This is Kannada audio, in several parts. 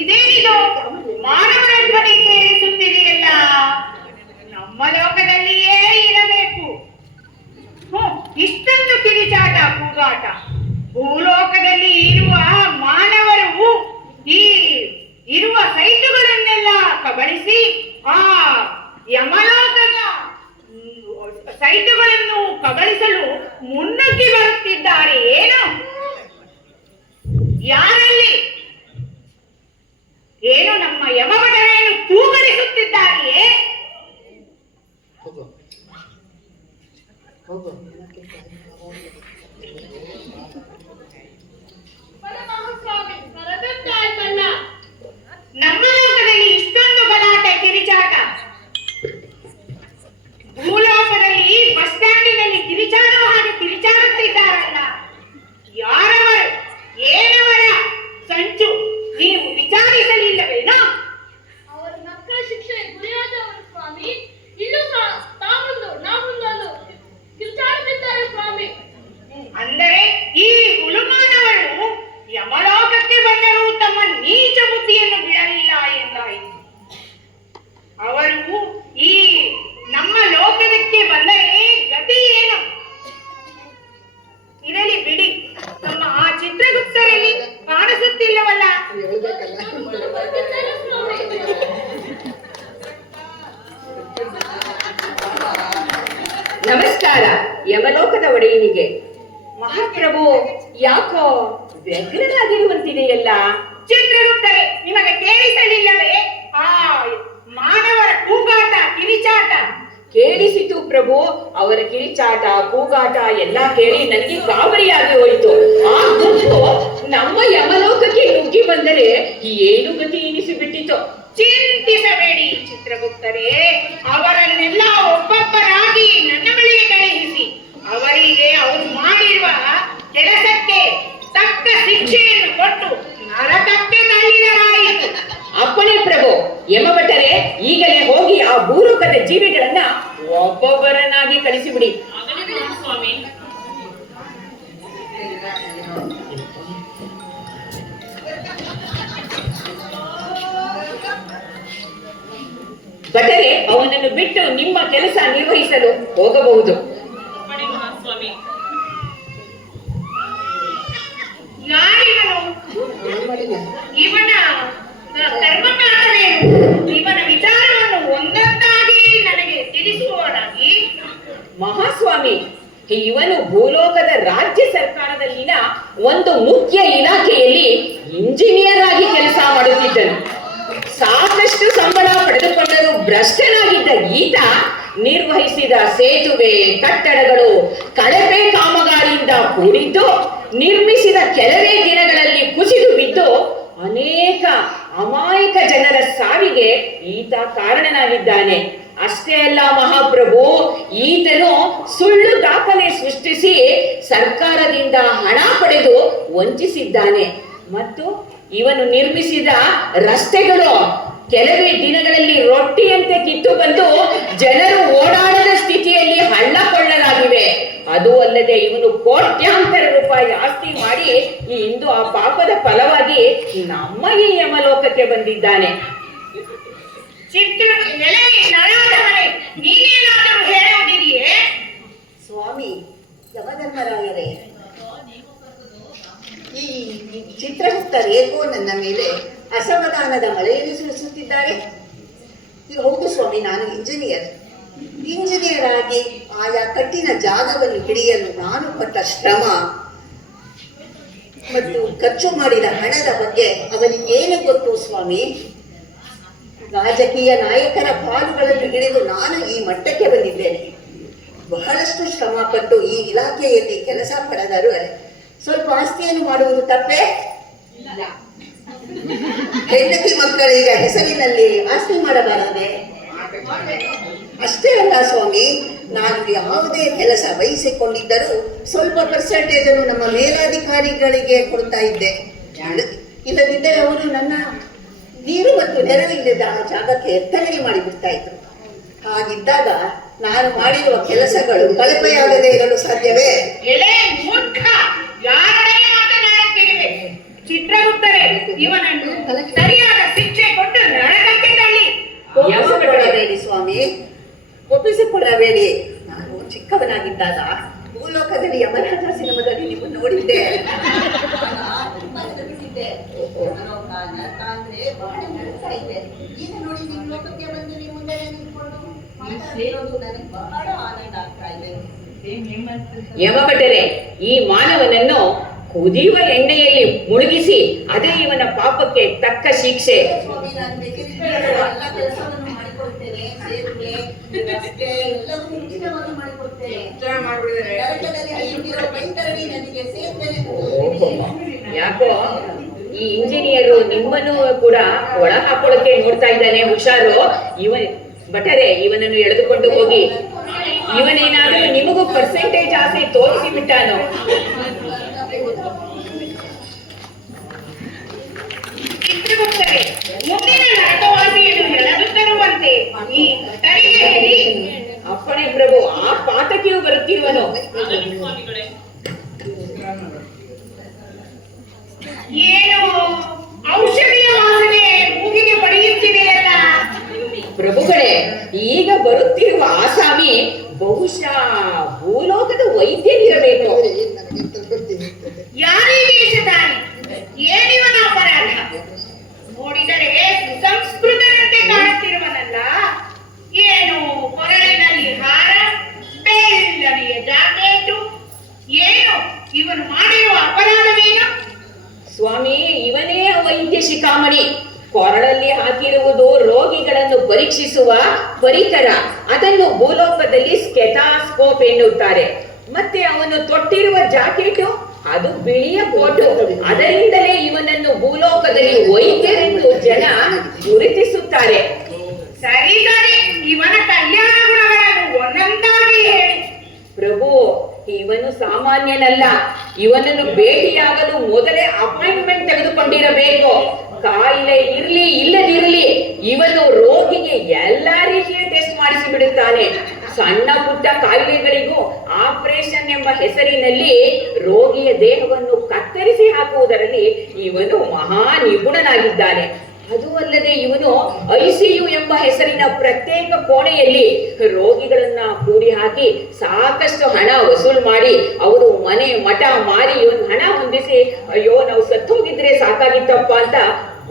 ಇದೇನಿದು ಮಾನವರ ಧ್ವನಿ ಕೇಳಿಸುತ್ತಿದೆಯಲ್ಲ? ನಮ್ಮ ಲೋಕದಲ್ಲಿಯೇ ಇರಬೇಕು. ಇಷ್ಟೊಂದು ಕಿರಿಚಾಟ ಕೂಗಾಟ ಭೂಲೋಕದಲ್ಲಿ ಇರುವ ಮಾನವರು ಈ ಇರುವ ಸೈಟುಗಳನ್ನೆಲ್ಲ ಕಬಳಿಸಿ ಆ ಯಮಲೋಕದ ಸೈಟುಗಳನ್ನು ಕಬಳಿಸಲು ಮುನ್ನುಗ್ಗಿ ಬರುತ್ತಿದ್ದಾರೆ. ಏನು ಯಾರಲ್ಲಿ ಏನು ನಮ್ಮ ಯಮಭಟರನ್ನು ತೂಗಡಿಸುತ್ತಿದ್ದಾರೆಯೇ? ನಮ್ಮ ಲೋಕದಲ್ಲಿ ಇಷ್ಟೊಂದು ಗಲಾಟೆ ಕಿರಿಚಾಟ, ಭೂಲೋಕದಲ್ಲಿ ಬಸ್ ಸ್ಟ್ಯಾಂಡಿನಲ್ಲಿ ಕಿರಿಚಾಡುವ ಹಾಗೆ ಕಿರಿಚಾಡುತ್ತಿದ್ದಾರಲ್ಲ, ಯಾರವರು ಏನವರ ಸಂಚು ನೀವು ವಿಚಾರಿಸಲಿಲ್ಲವೇನೋ? ಅವರು ನಕ್ಕ ಶಿಕ್ಷೆ ಗುರಿಯಾದವರು ಸ್ವಾಮಿ. ಇಲ್ಲೂ ತಾವೊಂದು ನಾವೊಂದು ಕಿರಿಚಾಡುತ್ತಿದ್ದಾರೆ ಸ್ವಾಮಿ. ಅಂದರೆ ಈ ಹುಳುಮಾನವರು ಯಮಲೋಕಕ್ಕೆ ಬಂದರೂ ತಮ್ಮ ನೀಚ ಬುದ್ಧಿಯನ್ನು ಬಿಡಲಿಲ್ಲ ಎಂದಾಯಿತು. ಅವರು ಈ ನಮ್ಮ ಲೋಕದಕ್ಕೆ ಬಂದರೆ ಗತಿ ಏನು? ಇರಲಿ ಬಿಡಿ, ನಮ್ಮ ಆ ಚಿತ್ರಗುಪ್ತರಲ್ಲಿ ಕಾಣಿಸುತ್ತಿಲ್ಲವಲ್ಲ? ನಮಸ್ಕಾರ ಯಮಲೋಕದ ಒಡೆಯನಿಗೆ. ಮಹಾಪ್ರಭು ಯಾಕೋ ವ್ಯಗ್ರನಾಗಿರುವಂತಿದೆಯಲ್ಲ? ಚಿತ್ರಗುಪ್ತರೆ, ನಿಮಗೆ ಕೇಳಿಸಲಿಲ್ಲವೇ ಆ ಮಾನವರ ಕೂಗಾಟ ಕಿರಿಚಾಟ? ಕೇಳಿಸಿತು ಪ್ರಭು. ಅವರ ಕಿರಿಚಾಟ ಕೂಗಾಟ ಎಲ್ಲ ಕೇಳಿ ನನಗೆ ಗಾಬರಿಯಾಗಿ ಹೋಯಿತು. ಆ ಗುಂಪು ನಮ್ಮ ಯಮಲೋಕಕ್ಕೆ ನುಗ್ಗಿ ಬಂದರೆ ಏನು ಗತಿ ಎನಿಸಿಬಿಟ್ಟಿತು. ಚಿಂತಿಸಬೇಡಿ ಚಿತ್ರಗುಪ್ತರೇ, ಅವರನ್ನೆಲ್ಲ ಒಬ್ಬೊಬ್ಬರಾಗಿ ನನ್ನ ಬಳಿಗೆ ಕಳುಹಿಸಿ ಅವರಿಗೆ ಅವರು ಮಾಡಿರುವ ಕೆಲಸಕ್ಕೆ ತಕ್ಕ ಶಿಕ್ಷೆಯನ್ನು ಕೊಟ್ಟು ನರಕಕ್ಕೆ ತಳ್ಳಿದರಾಯಿತು. ಅಪ್ಪಣೆ ಪ್ರಭು. ಯಮಭಟರೇ, ಈಗಲೇ ಹೋಗಿ ಆ ಭೂಲೋಕದ ಜೀವಿಗಳನ್ನ ಒಬ್ಬೊಬ್ಬರನ್ನಾಗಿ ಕಳಿಸಿಬಿಡಿ. ಸ್ವಾಮಿ. ಭಟರೇ, ಅವನನ್ನು ಬಿಟ್ಟು ನಿಮ್ಮ ಕೆಲಸ ನಿರ್ವಹಿಸಲು ಹೋಗಬಹುದು. ಇವನ ಕರ್ಮಕಾಂಡವೇನು? ಇವನ ವಿಚಾರವನ್ನು ಒಂದೊಂದಾಗಿ ನನಗೆ ತಿಳಿಸುವವರಾಗಿ. ಮಹಾಸ್ವಾಮಿ, ಇವನು ಭೂಲೋಕದ ರಾಜ್ಯ ಸರ್ಕಾರದಲ್ಲಿನ ಒಂದು ಮುಖ್ಯ ಇಲಾಖೆಯಲ್ಲಿ ಇಂಜಿನಿಯರ್ ಆಗಿ ಕೆಲಸ ಮಾಡುತ್ತಿದ್ದನು. ಸಾಕಷ್ಟು ಸಂಬಳ ಪಡೆದುಕೊಂಡರೂ ಭ್ರಷ್ಟನಾಗಿದ್ದ ಈತ ನಿರ್ವಹಿಸಿದ ಸೇತುವೆ, ಕಟ್ಟಡಗಳು ಕಳಪೆ ಕಾಮಗಾರಿಯಿಂದ ಕೂಡಿದ್ದು, ನಿರ್ಮಿಸಿದ ಕೆಲವೇ ದಿನಗಳಲ್ಲಿ ಕುಸಿದು ಬಿದ್ದು ಅನೇಕ ಅಮಾಯಕ ಜನರ ಸಾವಿಗೆ ಈತ ಕಾರಣನಾಗಿದ್ದಾನೆ. ಅಷ್ಟೇ ಅಲ್ಲ ಮಹಾಪ್ರಭು, ಈತನು ಸುಳ್ಳು ದಾಖಲೆ ಸೃಷ್ಟಿಸಿ ಸರ್ಕಾರದಿಂದ ಹಣ ಪಡೆದು ವಂಚಿಸಿದ್ದಾನೆ. ಮತ್ತು ಇವನು ನಿರ್ಮಿಸಿದ ರಸ್ತೆಗಳು ಕೆಲವೇ ದಿನಗಳಲ್ಲಿ ರೊಟ್ಟಿಯಂತೆ ಕಿತ್ತು ಬಂದು ಜನರು ಓಡಾಡದ ಸ್ಥಿತಿಯಲ್ಲಿ ಹಳ್ಳ ಕೊಳ್ಳಲಾಗಿವೆ. ಅದು ಅಲ್ಲದೆ ಇವನು ಕೋಟ್ಯಾಂತರ ರೂಪಾಯಿ ಆಸ್ತಿ ಮಾಡಿ ಇಂದು ಆ ಪಾಪದ ಫಲವಾಗಿ ನಮ್ಮ ಈ ಯಮಲೋಕಕ್ಕೆ ಬಂದಿದ್ದಾನೆ. ನೀನೇನಾದರೂ ಹೇಳುವುದಿದೆಯೇ? ಸ್ವಾಮಿ ಯಮಧರ್ಮರಾಯರೇ, ಈ ಚಿತ್ರಗುಪ್ತರೇಕೋ ನನ್ನ ಮೇಲೆ ಅಸಮಾಧಾನದ ಮಳೆಯನ್ನು ಸುರಿಸುತ್ತಿದ್ದಾರೆ. ಈಗ ಹೌದು ಸ್ವಾಮಿ, ನಾನು ಇಂಜಿನಿಯರ್ ಆಗಿ ಆಯಾ ಕಟ್ಟಿನ ಜಾಗವನ್ನು ಹಿಡಿಯಲು ನಾನು ಪಟ್ಟ ಶ್ರಮ ಮತ್ತು ಖರ್ಚು ಮಾಡಿದ ಹಣದ ಬಗ್ಗೆ ಅವನಿಗೆ ಏನು ಗೊತ್ತು ಸ್ವಾಮಿ? ರಾಜಕೀಯ ನಾಯಕರ ಪಾಲುಗಳನ್ನು ಹಿಡಿದು ನಾನು ಈ ಮಟ್ಟಕ್ಕೆ ಬಂದಿದ್ದೇನೆ. ಬಹಳಷ್ಟು ಶ್ರಮ ಪಟ್ಟು ಈ ಇಲಾಖೆಯಲ್ಲಿ ಕೆಲಸ ಪಡೆದರೂ ಸ್ವಲ್ಪ ಆಸ್ತಿಯನ್ನು ಮಾಡುವುದು ತಪ್ಪೇ? ಹೆಂಡತಿ ಮಕ್ಕಳಿಗೆ ಹೆಸರಿನಲ್ಲಿ ಆಸ್ತಿ ಮಾಡಬಾರದೆ? ಅಷ್ಟೇ ಅಲ್ಲ ಸ್ವಾಮಿ, ನಾನು ಯಾವುದೇ ಕೆಲಸ ವಹಿಸಿಕೊಂಡಿದ್ದರೂ ಸ್ವಲ್ಪ ಪರ್ಸೆಂಟೇಜ್ ಅನ್ನು ನಮ್ಮ ಮೇಲಾಧಿಕಾರಿಗಳಿಗೆ ಕೊಡ್ತಾ ಇದ್ದೆ. ಇಲ್ಲದಿದ್ದರೆ ಅವರು ನನ್ನ ನೀರು ಮತ್ತು ನೆರವಿಲ್ಲದ ಆ ಜಾಗಕ್ಕೆ ಎತ್ತಗಣೆ ಮಾಡಿಬಿಡ್ತಾ ಇದ್ರು. ಹಾಗಿದ್ದಾಗ ನಾನು ಮಾಡಿರುವ ಕೆಲಸಗಳು ಕಳಪೆಯಾಗದೇ ಇರಲು ಸಾಧ್ಯವೇ? ಎಳೆ ಮೂರ್ಖ, ಯಾರೊಡನೆ ಮಾತನಾಡುತ್ತಿರುವೆ? ಚಿತ್ರಗುಪ್ತರೆ, ಇವನನ್ನು ಸರಿಯಾಗಿ ಒಪ್ಪಿಸಿಕೊಳ್ಳಬೇಡಿ ಸ್ವಾಮಿ, ಒಪ್ಪಿಸಿಕೊಳ್ಳಬೇಡಿ. ನಾನು ಚಿಕ್ಕವನಾಗಿದ್ದಾಗ ಭೂಲೋಕದಲ್ಲಿ ಯಮರಾಜ ಸಿನಿಮಾದಲ್ಲಿ ನಿಮ್ಮನ್ನು ನೋಡಿದ್ದೆ. ಈಗ ನೋಡಿ ನಿಮ್ಮ ಲೋಕಕ್ಕೆ ಬಂದು ನಿಮ್ಮ ಮುಂದೆ ನಿಂತ್ಕೊಂಡು ಮಾತಾಡೋದು ನನಗೆ ಬಹಳ ಆನಂದ ಆಗ್ತಾ ಇದೆ. ಯಮಭಟರೇ, ಈ ಮಾನವನನ್ನು ಕುದಿಯುವ ಎಣ್ಣೆಯಲ್ಲಿ ಮುಳುಗಿಸಿ ಅದೇ ಇವನ ಪಾಪಕ್ಕೆ ತಕ್ಕ ಶಿಕ್ಷೆ. ಸ್ವಾಮಿ, ನಾನು ಬೇಕಿದ್ರೆ ಎಲ್ಲ ಕೆಲಸವನ್ನು ಮಾಡಿಕೊಡ್ತೇನೆ, ಸೇತುವೆ, ರಸ್ತೆ ಎಲ್ಲವೂ ಉಚಿತವಾಗಿ ಮಾಡಿಕೊಡ್ತೇನೆ. ನರಕದಲ್ಲಿ ಹರಿಯುತ್ತಿರೋ ಬೈತರಣಿ ನನಗೆ ಸೇತುವೆ. ಯಾಕೋ ಈ ಇಂಜಿನಿಯರು ನಿಮ್ಮನ್ನು ಕೂಡ ಒಳ ಹಾಕೊಳ್ಳಕ್ಕೆ ನೋಡ್ತಾ ಇದ್ದಾನೆ. ಹುಷಾರು. ಭಟರೇ, ಇವನನ್ನು ಎಳೆದುಕೊಂಡು ಹೋಗಿ. ಇವನೇನಾದ್ರೂ ನಿಮಗೂ ಪರ್ಸೆಂಟೇಜ್ ಆಸೆ ತೋರಿಸಿ ಬಿಟ್ಟಾನು. ಚಿತ್ರಗುಪ್ತರೇ, ಮುಂದಿನ ನರಕವಾಸಿಯನ್ನು ಎಳೆದು ತರುವಂತೆ ಈ ಭಟರಿಗೆ ಹೇಳಿ. ಅಪ್ಪಣೆ ಪ್ರಭು. ಆ ಪಾತಕಿಯು ಬರುತ್ತಿರುವನು. ಆಗಲಿ ಸ್ವಾಮಿಗಳೇ. ಏನು ಔಷಧಿಯ ವಾಸನೆ ಮೂಗಿಗೆ ಬಡಿಯುತ್ತಿದೆಯಲ್ಲ? ಪ್ರಭುಗಳೇ, ಈಗ ಬರುತ್ತಿರುವ ಆಸಾಮಿ ಬಹುಶಃ ಭೂಲೋಕದ ವೈದ್ಯನಿರಬೇಕು. ಯಾರೀ ದೇಶದಾರಿ? ಏನಿವನ ಅಪರಾಧ? ನೋಡಿದರೆ ಸುಸಂಸ್ಕೃತನಂತೆ ಕಾಣುತ್ತಿರುವನಲ್ಲ. ಏನು ಕೊರಳಿನಲ್ಲಿ ಹಾರ, ಬೆಳ್ಳನೆಯ ಜಾಕೆಟು. ಏನು ಇವನು ಮಾಡಿರುವ ಅಪರಾಧವೇನು? ಸ್ವಾಮಿ, ಇವನೇ ವೈದ್ಯ ಶಿಖಾಮಣಿ. ಕೊರಳಲ್ಲಿ ಹಾಕಿರುವುದು ರೋಗಿಗಳನ್ನು ಪರೀಕ್ಷಿಸುವ ಪರಿಕರ. ಅದನ್ನು ಭೂಲೋಕದಲ್ಲಿ ಸ್ಟೆಥಾಸ್ಕೋಪ್ ಎನ್ನುತ್ತಾರೆ. ಮತ್ತೆ ಅವನು ತೊಟ್ಟಿರುವ ಜಾಕೆಟ್ ಅದು ಬಿಳಿಯ ಕೋಟು. ಅದರಿಂದಲೇ ಇವನನ್ನು ಭೂಲೋಕದಲ್ಲಿ ವೈದ್ಯರೆಂದು ಜನ ಗುರುತಿಸುತ್ತಾರೆ. ಸರಿ ಸರಿ, ಇವನ ಕಲ್ಯಾಣ ಗುಣಗಳನ್ನು ಒಂದೊಂದಾಗಿ ಹೇಳಿ. ಪ್ರಭು, ಇವನು ಸಾಮಾನ್ಯನಲ್ಲ. ಇವನನ್ನು ಭೇಟಿಯಾಗಲು ಮೊದಲೇ ಅಪಾಯಿಂಟ್ಮೆಂಟ್ ತೆಗೆದುಕೊಂಡಿರಬೇಕು. ಕಾಯಿಲೆ ಇರ್ಲಿ ಇಲ್ಲದಿರಲಿ, ಇವನು ರೋಗಿಗೆ ಎಲ್ಲಾ ರೀತಿಯ ಟೆಸ್ಟ್ ಮಾಡಿಸಿ ಬಿಡುತ್ತಾನೆ. ಸಣ್ಣ ಪುಟ್ಟ ಕಾಯಿಲೆಗಳಿಗೂ ಆಪರೇಷನ್ ಎಂಬ ಹೆಸರಿನಲ್ಲಿ ರೋಗಿಯ ದೇಹವನ್ನು ಕತ್ತರಿಸಿ ಹಾಕುವುದರಲ್ಲಿ ಇವನು ಮಹಾ ನಿಪುಣನಾಗಿದ್ದಾನೆ. ಅದು ಅಲ್ಲದೆ ಇವನು ICU ಎಂಬ ಹೆಸರಿನ ಪ್ರತ್ಯೇಕ ಕೋಣೆಯಲ್ಲಿ ರೋಗಿಗಳನ್ನ ಕೂಡಿ ಹಾಕಿ ಸಾಕಷ್ಟು ಹಣ ವಸೂಲು ಮಾಡಿ ಅವರು ಮನೆ ಮಠ ಮಾರಿ ಇವನು ಹಣ ಹೊಂದಿಸಿ, ಅಯ್ಯೋ ನಾವು ಸತ್ತೋಗಿದ್ರೆ ಸಾಕಾಗಿತ್ತಪ್ಪ ಅಂತ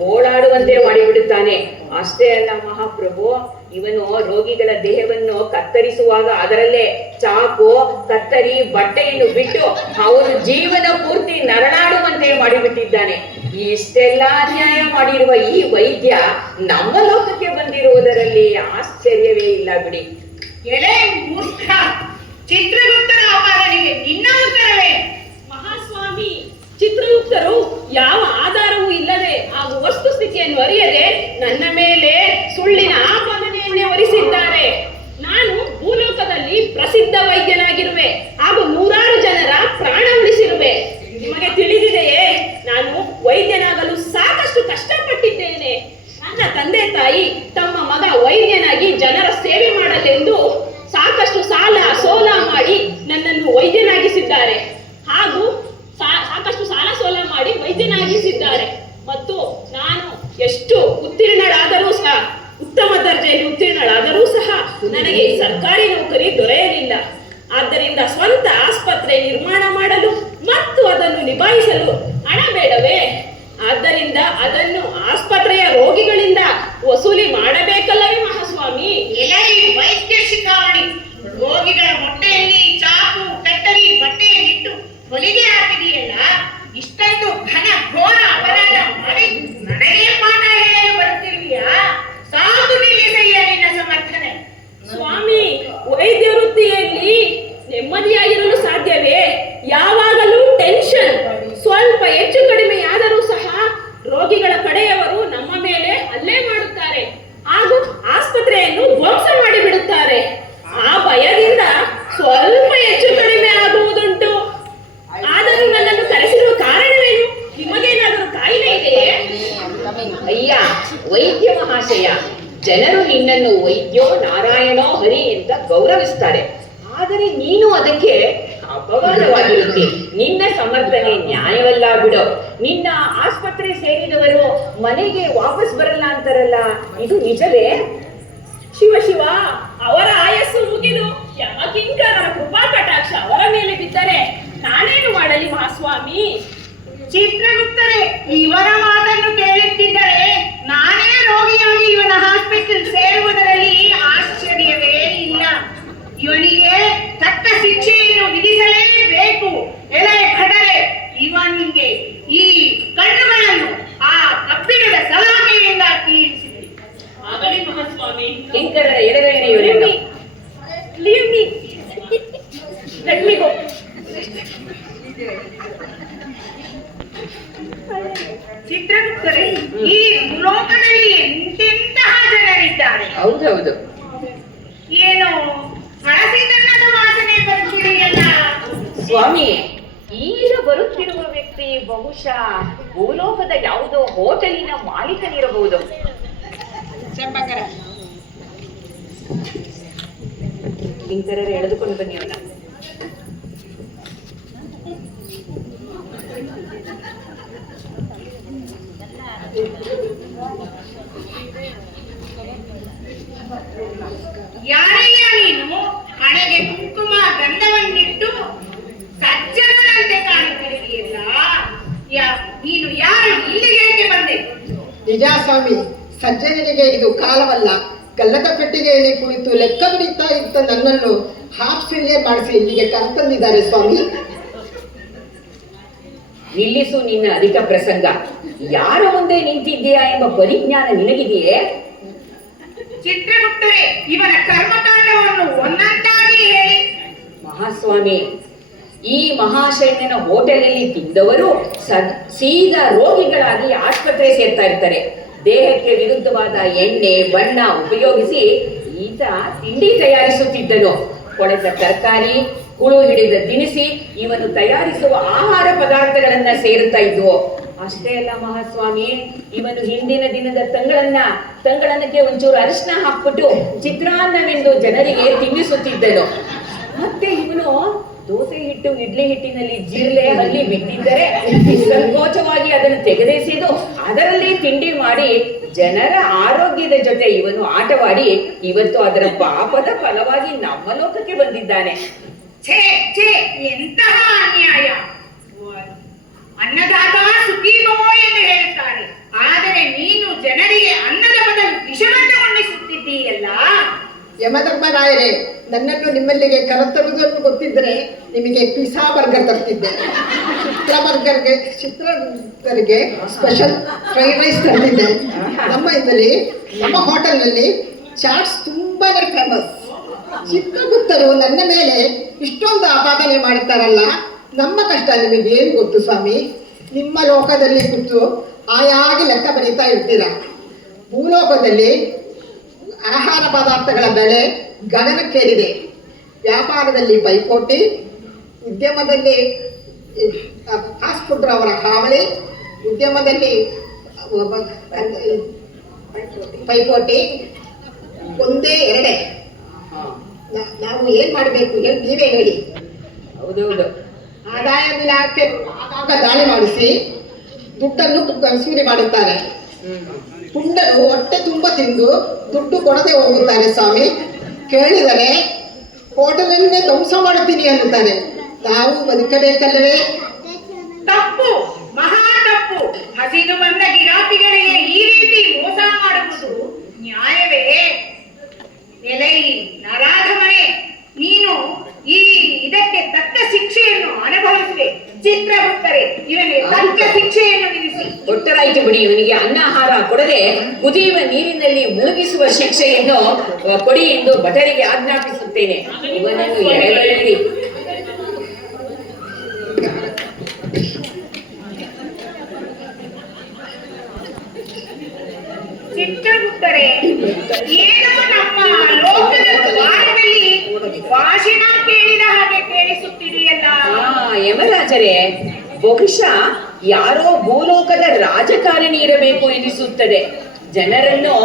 ಓಡಾಡುವಂತೆ ಮಾಡಿಬಿಡುತ್ತಾನೆ. ಅಷ್ಟೇ ಅಲ್ಲ ಮಹಾಪ್ರಭು, ಇವನು ರೋಗಿಗಳ ದೇಹವನ್ನು ಕತ್ತರಿಸುವಾಗ ಅದರಲ್ಲೇ ಚಾಕು, ಕತ್ತರಿ, ಬಟ್ಟೆಯನ್ನು ಬಿಟ್ಟು ಅವರು ಜೀವನ ಪೂರ್ತಿ ನರಳಾಡುವಂತೆ ಮಾಡಿಬಿಟ್ಟಿದ್ದಾನೆ. ಇಷ್ಟೆಲ್ಲ ಅನ್ಯಾಯ ಮಾಡಿರುವ ಈ ವೈದ್ಯ ನಮ್ಮ ಲೋಕಕ್ಕೆ ಬಂದಿರುವುದರಲ್ಲಿ ಆಶ್ಚರ್ಯವೇ ಇಲ್ಲ ಬಿಡಿ. ಎಳೆ ಮೂರ್ಖ, ಚಿತ್ರಗುಪ್ತನ ಅಪರಾಧನಿಗೆ ನಿನ್ನ ಉತ್ತರವೇ? ಮಹಾಸ್ವಾಮಿ, ಚಿತ್ರಗುಪ್ತರು ಯಾವ ಆಧಾರವೂ ಇಲ್ಲದೆ ಹಾಗೂ ವಸ್ತುಸ್ಥಿತಿಯನ್ನು ಅರಿಯದೆ ನನ್ನ ಮೇಲೆ ಸುಳ್ಳಿನ ಆಪಾದನೆಯನ್ನೇ ಹೊರಿಸಿದ್ದಾರೆ. ನಾನು ಭೂಲೋಕದಲ್ಲಿ ಪ್ರಸಿದ್ಧ ವೈದ್ಯನಾಗಿರುವೆ ಹಾಗೂ ನೂರಾರು ಜನರ ಪ್ರಾಣ ಉಳಿಸಿರುವೆ. ನಿಮಗೆ ತಿಳಿದಿದೆಯೇ, ನಾನು ವೈದ್ಯನಾಗಲು ಸಾಕಷ್ಟು ಕಷ್ಟಪಟ್ಟಿದ್ದೇನೆ. ನನ್ನ ತಂದೆ ತಾಯಿ ತಮ್ಮ ಮಗ ವೈದ್ಯನಾಗಿ ಜನರ ಸೇವೆ ಮಾಡಲೆಂದು ಸಾಕಷ್ಟು ಸಾಲ ಸೋಲ ಮಾಡಿ ನನ್ನನ್ನು ವೈದ್ಯನಾಗಿಸಿದ್ದಾರೆ. ಹಾಗೂ ಸಾಕಷ್ಟು ಸಾಲ ಸೋಲ ಮಾಡಿ ವೈದ್ಯನಾಗಿಸಿದ್ದಾರೆ. ಮತ್ತು ನಾನು ಎಷ್ಟು ಉತ್ತೀರ್ಣಳಾದರೂ ಸಹ, ಉತ್ತಮ ದರ್ಜೆಯಲ್ಲಿ ಉತ್ತೀರ್ಣಳಾದರೂ ಸಹ ನನಗೆ ಸರ್ಕಾರಿ ನೌಕರಿ ದೊರೆಯಲಿಲ್ಲ. ಆದ್ದರಿಂದ ಸ್ವಂತ ಆಸ್ಪತ್ರೆ ನಿರ್ಮಾಣ ಮಾಡಲು ಮತ್ತು ಅದನ್ನು ನಿಭಾಯಿಸಲು ಹಣ ಬೇಡವೇ? ಆದ್ದರಿಂದ ಅದನ್ನು ಆಸ್ಪತ್ರೆಯ ರೋಗಿಗಳಿಂದ ವಸೂಲಿ ಮಾಡಬೇಕಲ್ಲವೇ ಮಹಾಸ್ವಾಮಿ? ಎಲೆ ವೈದ್ಯ ಶಿಖಾಮಣಿ, ರೋಗಿಗಳ ಹೊಟ್ಟೆಯಲ್ಲಿ ಚಾಕು, ಕತ್ತರಿ, ಬಟ್ಟೆಯನ್ನಿಟ್ಟು ಹೊಲಿಗೆ ಹಾಕಿದೆಯಲ್ಲ. ಇಷ್ಟೊಂದು ಘನ ಘೋರ ಅಪರಾಧ ಮಾಡಿ ನನಗೆ ಪಾಠ ಹೇಳಲು ಬರುತ್ತಿರುವಿಯಾ? ಸಾಕು ನಿಲ್ಲಿಸಯ್ಯ ನಿನ್ನ ಸಮರ್ಥನೆ. ಸ್ವಾಮಿ, ವೈದ್ಯ ವೃತ್ತಿಯಲ್ಲಿ ನೆಮ್ಮದಿಯಾಗಿರಲು ಸಾಧ್ಯವೇ? ಯಾವಾಗಲೂ ಟೆನ್ಷನ್. ಸ್ವಲ್ಪ ಹೆಚ್ಚು ಕಡಿಮೆಯಾದರೂ ಸಹ ರೋಗಿಗಳ ಕಡೆಯವರು ನಮ್ಮ ಮೇಲೆ ಹಲ್ಲೆ ಮಾಡುತ್ತಾರೆ ಹಾಗೂ ಆಸ್ಪತ್ರೆಯನ್ನು ಧ್ವಂಸ ಮಾಡಿಬಿಡುತ್ತಾರೆ. ಆ ಭಯದಿಂದ ಸ್ವಲ್ಪ ಹೆಚ್ಚು ಕಡಿಮೆ ಆಗುವುದುಂಟು. ಆದರೂ ನನ್ನನ್ನು ಕರೆಸಿರುವ ಕಾರಣವೇನು? ನಿಮಗೇನಾದರೂ ಕಾಯಿಲೆ ಇದೆಯೇ? ಅಯ್ಯ ವೈದ್ಯ ಮಹಾಶಯ, ಜನರು ನಿನ್ನನ್ನು ವೈದ್ಯೋ ನಾರಾಯಣೋ ಹರಿ ಅಂತ ಗೌರವಿಸ್ತಾರೆ. ಆದರೆ ನೀನು ಅದಕ್ಕೆ ಅಪವಾದವಾಗಿರುತ್ತೆ. ನಿನ್ನ ಸಮರ್ಥನೆ ನ್ಯಾಯವಲ್ಲ ಬಿಡು. ನಿನ್ನ ಆಸ್ಪತ್ರೆ ಸೇರಿದವರು ಮನೆಗೆ ವಾಪಸ್ ಬರಲ್ಲ ಅಂತಾರಲ್ಲ, ಇದು ನಿಜವೇ? ಶಿವ ಶಿವ, ಅವರ ಆಯಸ್ಸು ಮುಗಿದು ಯಮಕಿಂಕರರ ಕೃಪಾ ಕಟಾಕ್ಷ ಅವರ ಮೇಲೆ ಬಿದ್ದರೆ ನಾನೇನು ಮಾಡಲಿ ಮಹಾಸ್ವಾಮಿ? ಚಿತ್ರಗುಪ್ತರೇ, ಇವರ ಮಾತನ್ನು ಕೇಳುತ್ತಿದ್ದರೆ ನಾನೇ ರೋಗಿಯಾಗಿ ಇವನ ಹಾಸ್ಪಿಟಲ್ ಸೇರುವುದರಲ್ಲಿ ಆಶ್ಚರ್ಯವೇ ಇಲ್ಲ. ಇವನಿಗೆ ತಕ್ಕ ಶಿಕ್ಷೆಯನ್ನು ವಿಧಿಸಲೇಬೇಕು. ಎಲೆ ಖಡರೆ, ಇವನಿಗೆ ಈ ಕಣ್ಣುಗಳನ್ನು ಆ ಕಬ್ಬಿಣದ ಸಲಾಕೆಯಿಂದ ತೀರಿಸಿದೆ. ಆಗಲಿ ಮಹಾಸ್ವಾಮಿ. ಕಿಂಕರರ ಎಳೆದೇನೆ ಇವರನ್ನು. Leave me. Let me go. ಚಿತ್ರಗುಪ್ತರೇ, ಈ ಲೋಕದಲ್ಲಿ ಎಂತೆಂತಹ ಜನರಿದ್ದಾರೆ. ಹೌದೌದು. ಏನು ಹಳಸಿದಣ್ಣದ ವಾಸನೆ ಬರುತ್ತಿದೆಯಲ್ಲ? ಸ್ವಾಮಿ, ಈಗ ಬರುತ್ತಿರುವ ವ್ಯಕ್ತಿ ಬಹುಶಃ ಭೂಲೋಕದ ಯಾವುದೋ ಹೋಟೆಲಿನ ಮಾಲೀಕನಿರಬಹುದು. ಕಿಂಕರರು ಎಳೆದುಕೊಂಡು ಬನ್ನಿ ಅವನ. ಯಾರಯ್ಯ ನೀನು? ಹಣೆಗೆ ಕುಂಕುಮ ಗಂಧವನ್ನಿಟ್ಟು ಸಜ್ಜನರಂತೆ ಕಾಣುತ್ತಿದೆಯಲ್ಲ. ನೀನು ಯಾರು? ಇಲ್ಲಿಗೆ ಏಕೆ ಬಂದೆ? ನಿಜ ಸ್ವಾಮಿ, ಸಜ್ಜನರಿಗೆ ಇದು ಕಾಲವಲ್ಲ. ಗಲ್ಲದ ಪೆಟ್ಟಿಗೆಯಲ್ಲಿ ಕುಳಿತು ಲೆಕ್ಕ ಬಿಡುತ್ತಾ ಇದ್ದ ನನ್ನನ್ನು ಹಾರ್ಟ್ ಫೇಲಿಯರ್ ಮಾಡಿಸಿ ಇಲ್ಲಿಗೆ ಕರೆತಂದಿದ್ದಾರೆ ಸ್ವಾಮಿ. ನಿಲ್ಲಿಸು ನಿನ್ನ ಅಧಿಕ ಪ್ರಸಂಗ. ಯಾರ ಮುಂದೆ ನಿಂತಿದ್ದೀಯಾ ಎಂಬ ಪರಿಜ್ಞಾನ ನಿನಗಿದೆಯೇ? ಚಿತ್ರಗುಪ್ತರೇ, ಇವನ ಕರ್ಮಕಾಂಡವನ್ನು ಒಂದೊಂದಾಗಿ ಹೇಳಿ. ಮಹಾಸ್ವಾಮಿ, ಈ ಮಹಾಶಯನ ಹೋಟೆಲಲ್ಲಿ ತಿಂದವರು ಸೀದಾ ರೋಗಿಗಳಾಗಿ ಆಸ್ಪತ್ರೆ ಸೇರ್ತಾ ಇರ್ತಾರೆ. ದೇಹಕ್ಕೆ ವಿರುದ್ಧವಾದ ಎಣ್ಣೆ ಬಣ್ಣ ಉಪಯೋಗಿಸಿ ಈತ ತಿಂಡಿ ತಯಾರಿಸುತ್ತಿದ್ದನು. ಕೊಳೆತ ತರಕಾರಿ, ಹುಳು ಹಿಡಿದ ದಿನಸಿ ಇವನು ತಯಾರಿಸುವ ಆಹಾರ ಪದಾರ್ಥಗಳನ್ನ ಸೇರುತ್ತಾ ಇದ್ವು. ಅಷ್ಟೇ ಅಲ್ಲ ಮಹಾಸ್ವಾಮಿ, ಇವನು ಹಿಂದಿನ ದಿನದ ತಂಗಳನ್ನಕ್ಕೆ ಒಂಚೂರು ಅರಿಶಿನ ಹಾಕ್ಬಿಟ್ಟು ಚಿತ್ರಾನ್ನವೆಂದು ಜನರಿಗೆ ತಿನ್ನಿಸುತ್ತಿದ್ದನು. ಮತ್ತೆ ಇವನು ದೋಸೆ ಹಿಟ್ಟು ಇಡ್ಲಿ ಹಿಟ್ಟಿನಲ್ಲಿ ಜಿರಳೆ ಹಲ್ಲಿ ಬಿದ್ದಿದ್ದರೆ ಸಂಕೋಚವಾಗಿ ಅದನ್ನು ತೆಗೆದೆಸೆದು ಅದರಲ್ಲಿ ತಿಂಡಿ ಮಾಡಿ ಜನರ ಆರೋಗ್ಯದ ಜೊತೆ ಇವನು ಆಟವಾಡಿ ಇವತ್ತು ಅದರ ಪಾಪದ ಫಲವಾಗಿ ನಮ್ಮ ಲೋಕಕ್ಕೆ ಬಂದಿದ್ದಾನೆ. ಛೇ ಛೇ, ಎಂತಹ ಅನ್ಯಾಯ! ಅನ್ನದಾತ ಸುಖೀಭವೋ ಎಂದು ಹೇಳುತ್ತಾರೆ, ಆದರೆ ನೀನು ಜನರಿಗೆ ಅನ್ನದ ಬದಲು ವಿಷವನ್ನು ಉಣ್ಣಿಸುತ್ತಿದ್ದೀಯಲ್ಲ. ಯಮಧರ್ಮರಾಯರೇ, ನನ್ನನ್ನು ನಿಮ್ಮಲ್ಲಿಗೆ ಕರೆತರುವುದನ್ನು ಗೊತ್ತಿದ್ದರೆ ನಿಮಗೆ ಪಿಸಾ ಬರ್ಗರ್ ತರ್ತಿದ್ದೆ. ಚಿತ್ರದುರ್ಗರಿಗೆ ಸ್ಪೆಷಲ್ ಫ್ರೈಡ್ ರೈಸ್ ತರ್ತಿದ್ದೆ. ನಮ್ಮ ಹೋಟೆಲ್ನಲ್ಲಿ ಚಾಟ್ಸ್ ತುಂಬಾನೇ ಫೇಮಸ್. ಚಿತ್ರಗುಪ್ತರು ನನ್ನ ಮೇಲೆ ಇಷ್ಟೊಂದು ಆಪಾದನೆ ಮಾಡುತ್ತಾರಲ್ಲ, ನಮ್ಮ ಕಷ್ಟ ನಿಮಗೆ ಏನು ಗೊತ್ತು ಸ್ವಾಮಿ? ನಿಮ್ಮ ಲೋಕದಲ್ಲಿ ಕೂತು ಆಯಾಗಿ ಲೆಕ್ಕ ಬರೀತಾ ಇರ್ತೀರ. ಭೂಲೋಕದಲ್ಲಿ ಆಹಾರ ಪದಾರ್ಥಗಳ ಬೆಲೆ ಗಗನಕ್ಕೇರಿದೆ. ವ್ಯಾಪಾರದಲ್ಲಿ ಪೈಪೋಟಿ, ಉದ್ಯಮದಲ್ಲಿ ಫಾಸ್ಟ್ ಫುಡ್ ಅವರ ಹಾವಳಿ, ಉದ್ಯಮದಲ್ಲಿ ಪೈಪೋಟಿ ಒಂದೇ ಎರಡೇ. ನಾವು ಏನ್ ಮಾಡಬೇಕು ನೀವೇ ಹೇಳಿ. ಹೌದೌದು. ಆದಾಯ ಇಲಾಖೆ ಆಗಾಗ ದಾಳಿ ಮಾಡಿಸಿ ದುಡ್ಡನ್ನು ಕನ್ಸೂರಿ ಮಾಡುತ್ತಾರೆ. ಪುಂಡರು ಹೊಟ್ಟೆ ತುಂಬ ತಿಂದು ದುಡ್ಡು ಕೊಡದೆ ಹೋಗುತ್ತಾರೆ ಸ್ವಾಮಿ. ಕೇಳಿದರೆ ಹೋಟೆಲನ್ನೇ ಧ್ವಂಸ ಮಾಡುತ್ತೀನಿ ಅನ್ನುತ್ತಾರೆ. ನಾವು ಬದುಕಬೇಕಲ್ಲವೇ? ತಪ್ಪು, ಮಹಾ ತಪ್ಪು. ಹಸಿದು ಬಂದ ಗಿರಾಕಿಗಳಿಗೆ ಈ ರೀತಿ ಮೋಸ ಮಾಡುವುದು ನ್ಯಾಯವೇ? ಎಲೈ ನರಾಧಮನೆ, ನೀನು ಇದಕ್ಕೆ ತಕ್ಕ ಶಿಕ್ಷೆಯನ್ನು ಅನುಭವಿಸಿದೆ. ಚಿತ್ರಗುಪ್ತರೇ, ಇವನಿಗೆ ತಕ್ಕ ಶಿಕ್ಷೆಯನ್ನು ವಿಧಿಸಿ. ಒಟ್ಟರಾಯ್ತು ಬಿಡಿ. ಇವನಿಗೆ ಅನ್ನಾಹಾರ ಕೊಡದೆ ಕುದಿಯುವ ನೀರಿನಲ್ಲಿ ಮುಳುಗಿಸುವ ಶಿಕ್ಷೆಯನ್ನು ಕೊಡಿ ಎಂದು ಭಟರಿಗೆ ಆಜ್ಞಾಪಿಸುತ್ತೇನೆ. ಇವನನ್ನು ಎಳೆದೊಯ್ಯಿರಿ. ಚಿತ್ರಗುಪ್ತರೇ, ಏನೋ ನಮ್ಮ ಲೋಕದ ದ್ವಾರದಲ್ಲಿ ಭಾಷಣ ಕೇಳಿದ ಹಾಗೆ ಕೇಳಿಸುತ್ತಿದೆಯಲ್ಲ. ಯಮರಾಜರೇ, ಬಹುಶಃ ಯಾರೋ ಭೂಲೋಕದ ರಾಜಕಾರಣಿ ಇರಬೇಕು ಎನಿಸುತ್ತದೆ. ಜನರನ್ನು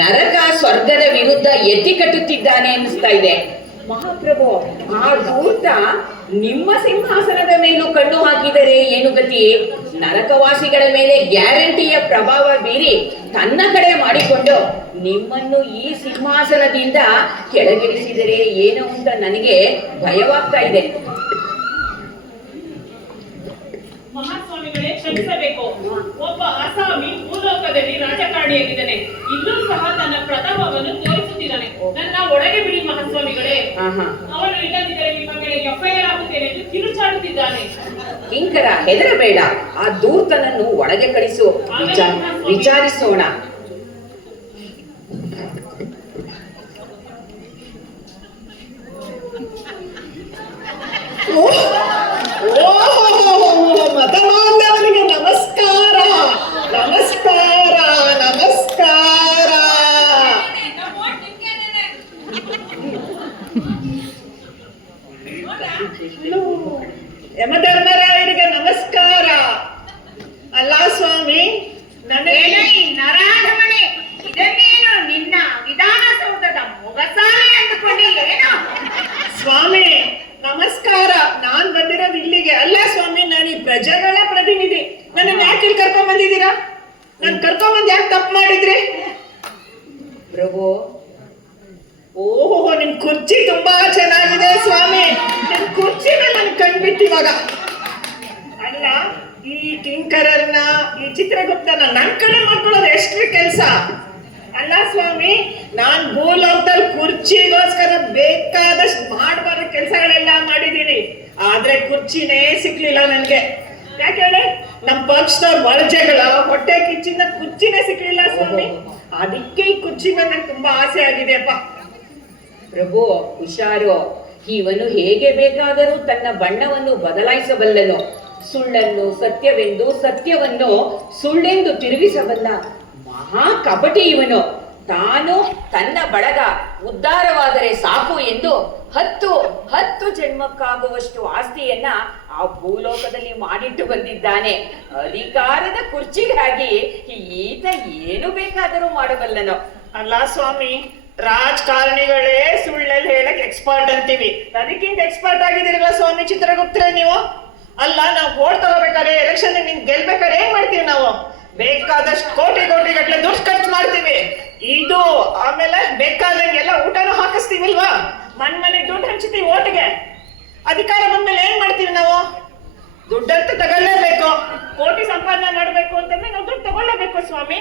ನರಕ ಸ್ವರ್ಗದ ವಿರುದ್ಧ ಎತ್ತಿ ಕಟ್ಟುತ್ತಿದ್ದಾನೆ ಎನಿಸ್ತಾ ಇದೆ. ಮಹಾಪ್ರಭು, ಆ ಭೂತ ನಿಮ್ಮ ಸಿಂಹಾಸನದ ಮೇಲೂ ಕಣ್ಣು ಹಾಕಿದರೆ ಏನು ಗತಿ? ನರಕವಾಸಿಗಳ ಮೇಲೆ ಗ್ಯಾರಂಟಿಯ ಪ್ರಭಾವ ಬೀರಿ ತನ್ನ ಕಡೆ ಮಾಡಿಕೊಂಡು ನಿಮ್ಮನ್ನು ಈ ಸಿಂಹಾಸನದಿಂದ ಕೆಳಗಿಳಿಸಿದರೆ ಏನು ಅಂತ ನನಗೆ ಭಯವಾಗ್ತಾ ಇದೆ. ಮಹಾಸ್ವಾಮಿಗಳೇ, ಕ್ಷಮಿಸಬೇಕು. ಒಬ್ಬ ಅಸಾಮಿ ಭೂಲೋಕದಲ್ಲಿ ರಾಜಕಾರಣಿಯಾಗಿದ್ದಾನೆ. ಇಲ್ಲೂ ಸಹ ತನ್ನ ಪ್ರತಾಪವನ್ನು ತೋರಿಸುತ್ತಿದ್ದಾನೆ. ನನ್ನ ಒಳಗೆ ಬಿಡಿ ಮಹಾಸ್ವಾಮಿಗಳೇ. ಅವನು ಇಲ್ಲದಿದ್ದರೆ ನಿಮ್ಮ ಮೇಲೆ ಎಫ್ಐಆರ್ ಹಾಕುತ್ತೇನೆ ಎಂದು ಕಿರುಚಾಡುತ್ತಿದ್ದಾನೆ. ಕಿಂಕರ, ಹೆದರಬೇಡ. ಆ ದೂರ್ತನನ್ನು ಒಳಗೆ ಕಳಿಸು, ವಿಚಾರಿಸೋಣ. ಮತಬಾಂಧವರಿಗೆ ನಮಸ್ಕಾರ, ನಮಸ್ಕಾರ, ನಮಸ್ಕಾರ. ಯಮಧರ್ಮರಾಯರಿಗೆ ನಮಸ್ಕಾರ. ಅಲ್ಲ ಸ್ವಾಮಿ, ಏನೈ ನರಾಧಮನೆ, ಇದನ್ನೇನು ನಿನ್ನ ವಿಧಾನಸೌಧದ ಮೊಗಸಾಲೆ ಅಂದುಕೊಂಡಿ ಏನು? ಸ್ವಾಮಿ ನಮಸ್ಕಾರ. ನಾನ್ ಬಂದಿರೋದು ಇಲ್ಲಿಗೆ ಅಲ್ಲ ಸ್ವಾಮಿ, ನಾನು ಈ ಪ್ರಜೆಗಳ ಪ್ರತಿನಿಧಿ. ನನ್ನ ಯಾಕೆ ಇಲ್ಲಿ ಕರ್ಕೊಂಡ್ ಬಂದಿದ್ದೀರಾ? ನನ್ ಕರ್ಕೊಂಡ್ ಯಾಕೆ ತಪ್ಪು ಮಾಡಿದ್ರಿ? ಪ್ರಭು, ಓಹೋ, ನಿಮ್ ಕುರ್ಚಿ ತುಂಬಾ ಚೆನ್ನಾಗಿದೆ ಸ್ವಾಮಿ. ನಿಮ್ ಕುರ್ಚಿ ಮೇಲೆ ನನ್ ಕಂಡ್ಬಿಟ್ಟು ಇವಾಗ. ಅಲ್ಲ, ಈ ಕಿಂಕರನ್ನ, ಈ ಚಿತ್ರಗುಪ್ತನ ನನ್ ಕಡೆ ಮಾಡ್ಕೊಳ್ಳೋದು ಎಷ್ಟ್ರಿ ಕೆಲ್ಸ ಅಲ್ಲ ಸ್ವಾಮಿ. ನಾನ್ ಭೂಲೋಕದಲ್ಲಿ ಕುರ್ಚಿಗೋಸ್ಕರ ಬೇಕಾದಷ್ಟು ಮಾಡಬಾರ ಕೆಲಸಗಳೆಲ್ಲ ಮಾಡಿದೀನಿ, ಆದ್ರೆ ಕುರ್ಚಿನೇ ಸಿಕ್ಲಿಲ್ಲ ನನ್ಗೆ. ಯಾಕೆ ಹೇಳಿ? ನಮ್ ಪಕ್ಷದವ್ರ ಒಳಜಗಳ ಹೊಟ್ಟೆ ಕಿಚ್ಚಿಂದ ಕುರ್ಚಿನೇ ಸಿಕ್ಲಿಲ್ಲ ಸ್ವಾಮಿ. ಅದಕ್ಕೆ ಈ ಕುರ್ಚಿ ಮೇಲೆ ನಂಗೆ ತುಂಬಾ ಆಸೆ ಆಗಿದೆಯಪ್ಪ. ಪ್ರಭು ಹುಷಾರು. ಇವನು ಹೇಗೆ ಬೇಕಾದರೂ ತನ್ನ ಬಣ್ಣವನ್ನು ಬದಲಾಯಿಸಬಲ್ಲನು. ಸುಳ್ಳನ್ನು ಸತ್ಯವೆಂದು, ಸತ್ಯವನ್ನು ಸುಳ್ಳೆಂದು ತಿರುಗಿಸಬಲ್ಲ ಮಹಾ ಕಪಟಿ ಇವನು. ತಾನು ತನ್ನ ಬಳಗ ಉದ್ಧಾರವಾದರೆ ಸಾಕು ಎಂದು 10 ಜನ್ಮಕ್ಕಾಗುವಷ್ಟು ಆಸ್ತಿಯನ್ನ ಆ ಭೂಲೋಕದಲ್ಲಿ ಮಾಡಿಟ್ಟು ಬಂದಿದ್ದಾನೆ. ಅಧಿಕಾರದ ಕುರ್ಚಿಗಾಗಿ ಈತ ಏನು ಬೇಕಾದರೂ ಮಾಡಬಲ್ಲನು. ಅಲ್ಲ ಸ್ವಾಮಿ, ರಾಜಕಾರಣಿಗಳೇ ಸುಳ್ಳಲ್ಲಿ ಹೇಳಕ್ ಎಕ್ಸ್ಪರ್ಟ್ ಅಂತೀವಿ, ಅದಕ್ಕಿಂತ ಎಕ್ಸ್ಪರ್ಟ್ ಆಗಿದ್ದೀರಲ್ಲ ಸ್ವಾಮಿ ಚಿತ್ರಗುಪ್ತರೆ ನೀವು. ಅಲ್ಲ, ನಾವು ವೋಟ್ ತಗೋಬೇಕಾದ್ರೆ, ಎಲೆಕ್ಷನ್ ನಿನ್ ಗೆಲ್ಬೇಕಾದ್ರೆ ಏನ್ ಮಾಡ್ತೀವಿ ನಾವು? ಬೇಕಾದಷ್ಟು ಕೋಟಿ ಗಟ್ಟಲೆ ದುಡ್ಡು ಖರ್ಚು ಮಾಡ್ತೀವಿ. ಇದು ಆಮೇಲೆ ಬೇಕಾದಂಗೆಲ್ಲ ಊಟನೂ ಹಾಕಿಸ್ತೀವಿಲ್ವಾ? ಮನೆಗೆ ದುಡ್ಡು ಹಂಚ್ತೀವಿ ಓಟ್ಗೆ. ಅಧಿಕಾರ ಬಂದ್ಮೇಲೆ ಏನ್ ಮಾಡ್ತೀವಿ ನಾವು? ದುಡ್ಡಂತೂ ತಗೊಳ್ಳೇಬೇಕು. ಕೋಟಿ ಸಂಪಾದನೆ ಮಾಡ್ಬೇಕು ಅಂತಂದ್ರೆ ನಾವು ದುಡ್ಡು ತಗೊಳ್ಳೇಬೇಕು ಸ್ವಾಮಿ.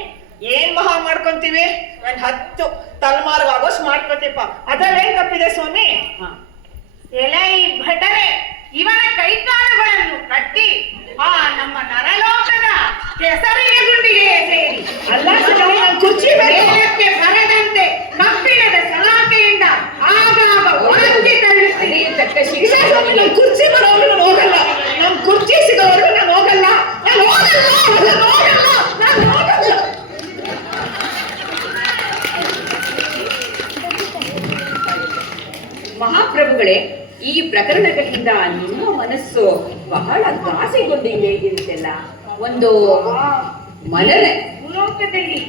ಏನ್ ಮಹಾ ಮಾಡ್ಕೊಂತೀವಿ? 10 ತಲೆಮಾರ್ಗಾಗೋಷ್ಟು ಮಾಡ್ಕೊತೀಪ. ಅದ್ರಲ್ಲಿ ಏನ್ ತಪ್ಪಿದೆ ಸ್ವಾಮಿ? ಎಲೈ ಭಟರೆ, ಇವನ ಕೈಕಾಲುಗಳನ್ನು ಕಟ್ಟಿ ಆ ನಮ್ಮ ನರಲೋಕದ ಕೆಸರಿನ ಗುಂಡಿಗೆ ಸೇರಿ ಅಲ್ಲ ಸ್ವಾಮಿ, ನಾನ್ ಕುರ್ಚಿ ಮೇಲಕ್ಕೆ ಬರದಂತೆ ಕಬ್ಬಿಣದ ಸಲಾಕೆಯಿಂದ ಆಗಾಗ ಒಳಕ್ಕೆ ತಳ್ಳುತ್ತೀನಿ. ತಕ್ಕ ಶಿಕ್ಷೆ. ನಮ್ ಕುರ್ಚಿ ಬರೋರು ನಾನು ಹೋಗಲ್ಲ, ನಮ್ ಕುರ್ಚಿ ಸಿಗೋರು ನಾನು ಹೋಗಲ್ಲ, ನಾನು ಹೋಗಲ್ಲ, ನಾನು ಹೋಗಲ್ಲ, ನಾನು ಹೋಗಲ್ಲ. ಮಹಾಪ್ರಭುಗಳೇ, ಈ ಪ್ರಕರಣಗಳಿಂದ ನಿಮ್ಮ ಮನಸ್ಸು ಬಹಳ ದಾಸೆಗೊಂಡಿದೆ ಇರುತ್ತಲ್ಲ. ಒಂದು ಮನನೆ. ಭೂಲೋಕದಲ್ಲಿ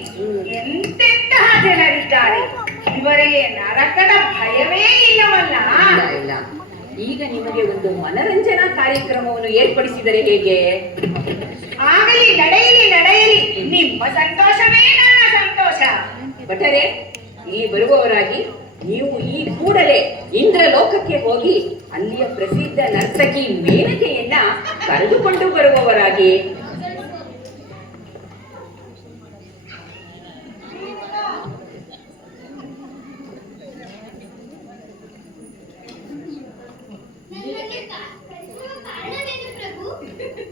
ಎಂತೆಂತಹ ಜನರಿದ್ದಾರೆ, ಇವರಿಗೆ ನರಕದ ಭಯವೇ ಇಲ್ಲವಲ್ಲ. ಇಲ್ಲ. ಈಗ ನಿಮಗೆ ಒಂದು ಮನರಂಜನಾ ಕಾರ್ಯಕ್ರಮವನ್ನು ಏರ್ಪಡಿಸಿದರೆ ಹೇಗೆ? ಆಗಲಿ, ನಡೆಯಲಿ. ನಿಮ್ಮ ಸಂತೋಷವೇ ನನ್ನ ಸಂತೋಷ. ಭಟರೆ, ಇಲ್ಲಿ ಬರುವವರಾಗಿ ನೀವು ಈ ಕೂಡಲೇ ಇಂದ್ರಲೋಕಕ್ಕೆ ಹೋಗಿ ಅಲ್ಲಿಯ ಪ್ರಸಿದ್ಧ ನರ್ತಕಿ ಮೇನಕೆಯನ್ನ ಕರೆದುಕೊಂಡು ಬರುವವರಾಗಿ.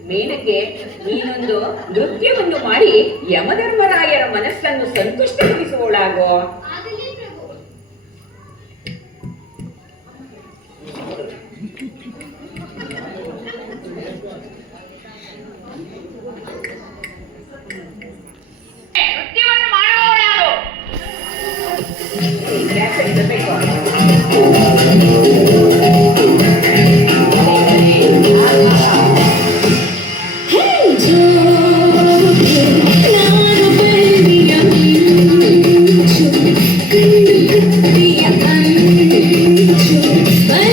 ಮೇನಕೆ, ನೀನೊಂದು ನೃತ್ಯವನ್ನು ಮಾಡಿ ಯಮಧರ್ಮರಾಯರ ಮನಸ್ಸನ್ನು ಸಂತುಷ್ಟಗೊಳಿಸುವಳಾಗೋ. ನೃತ್ಯವನ್ನು ಮಾಡುವವರಾರು Bye.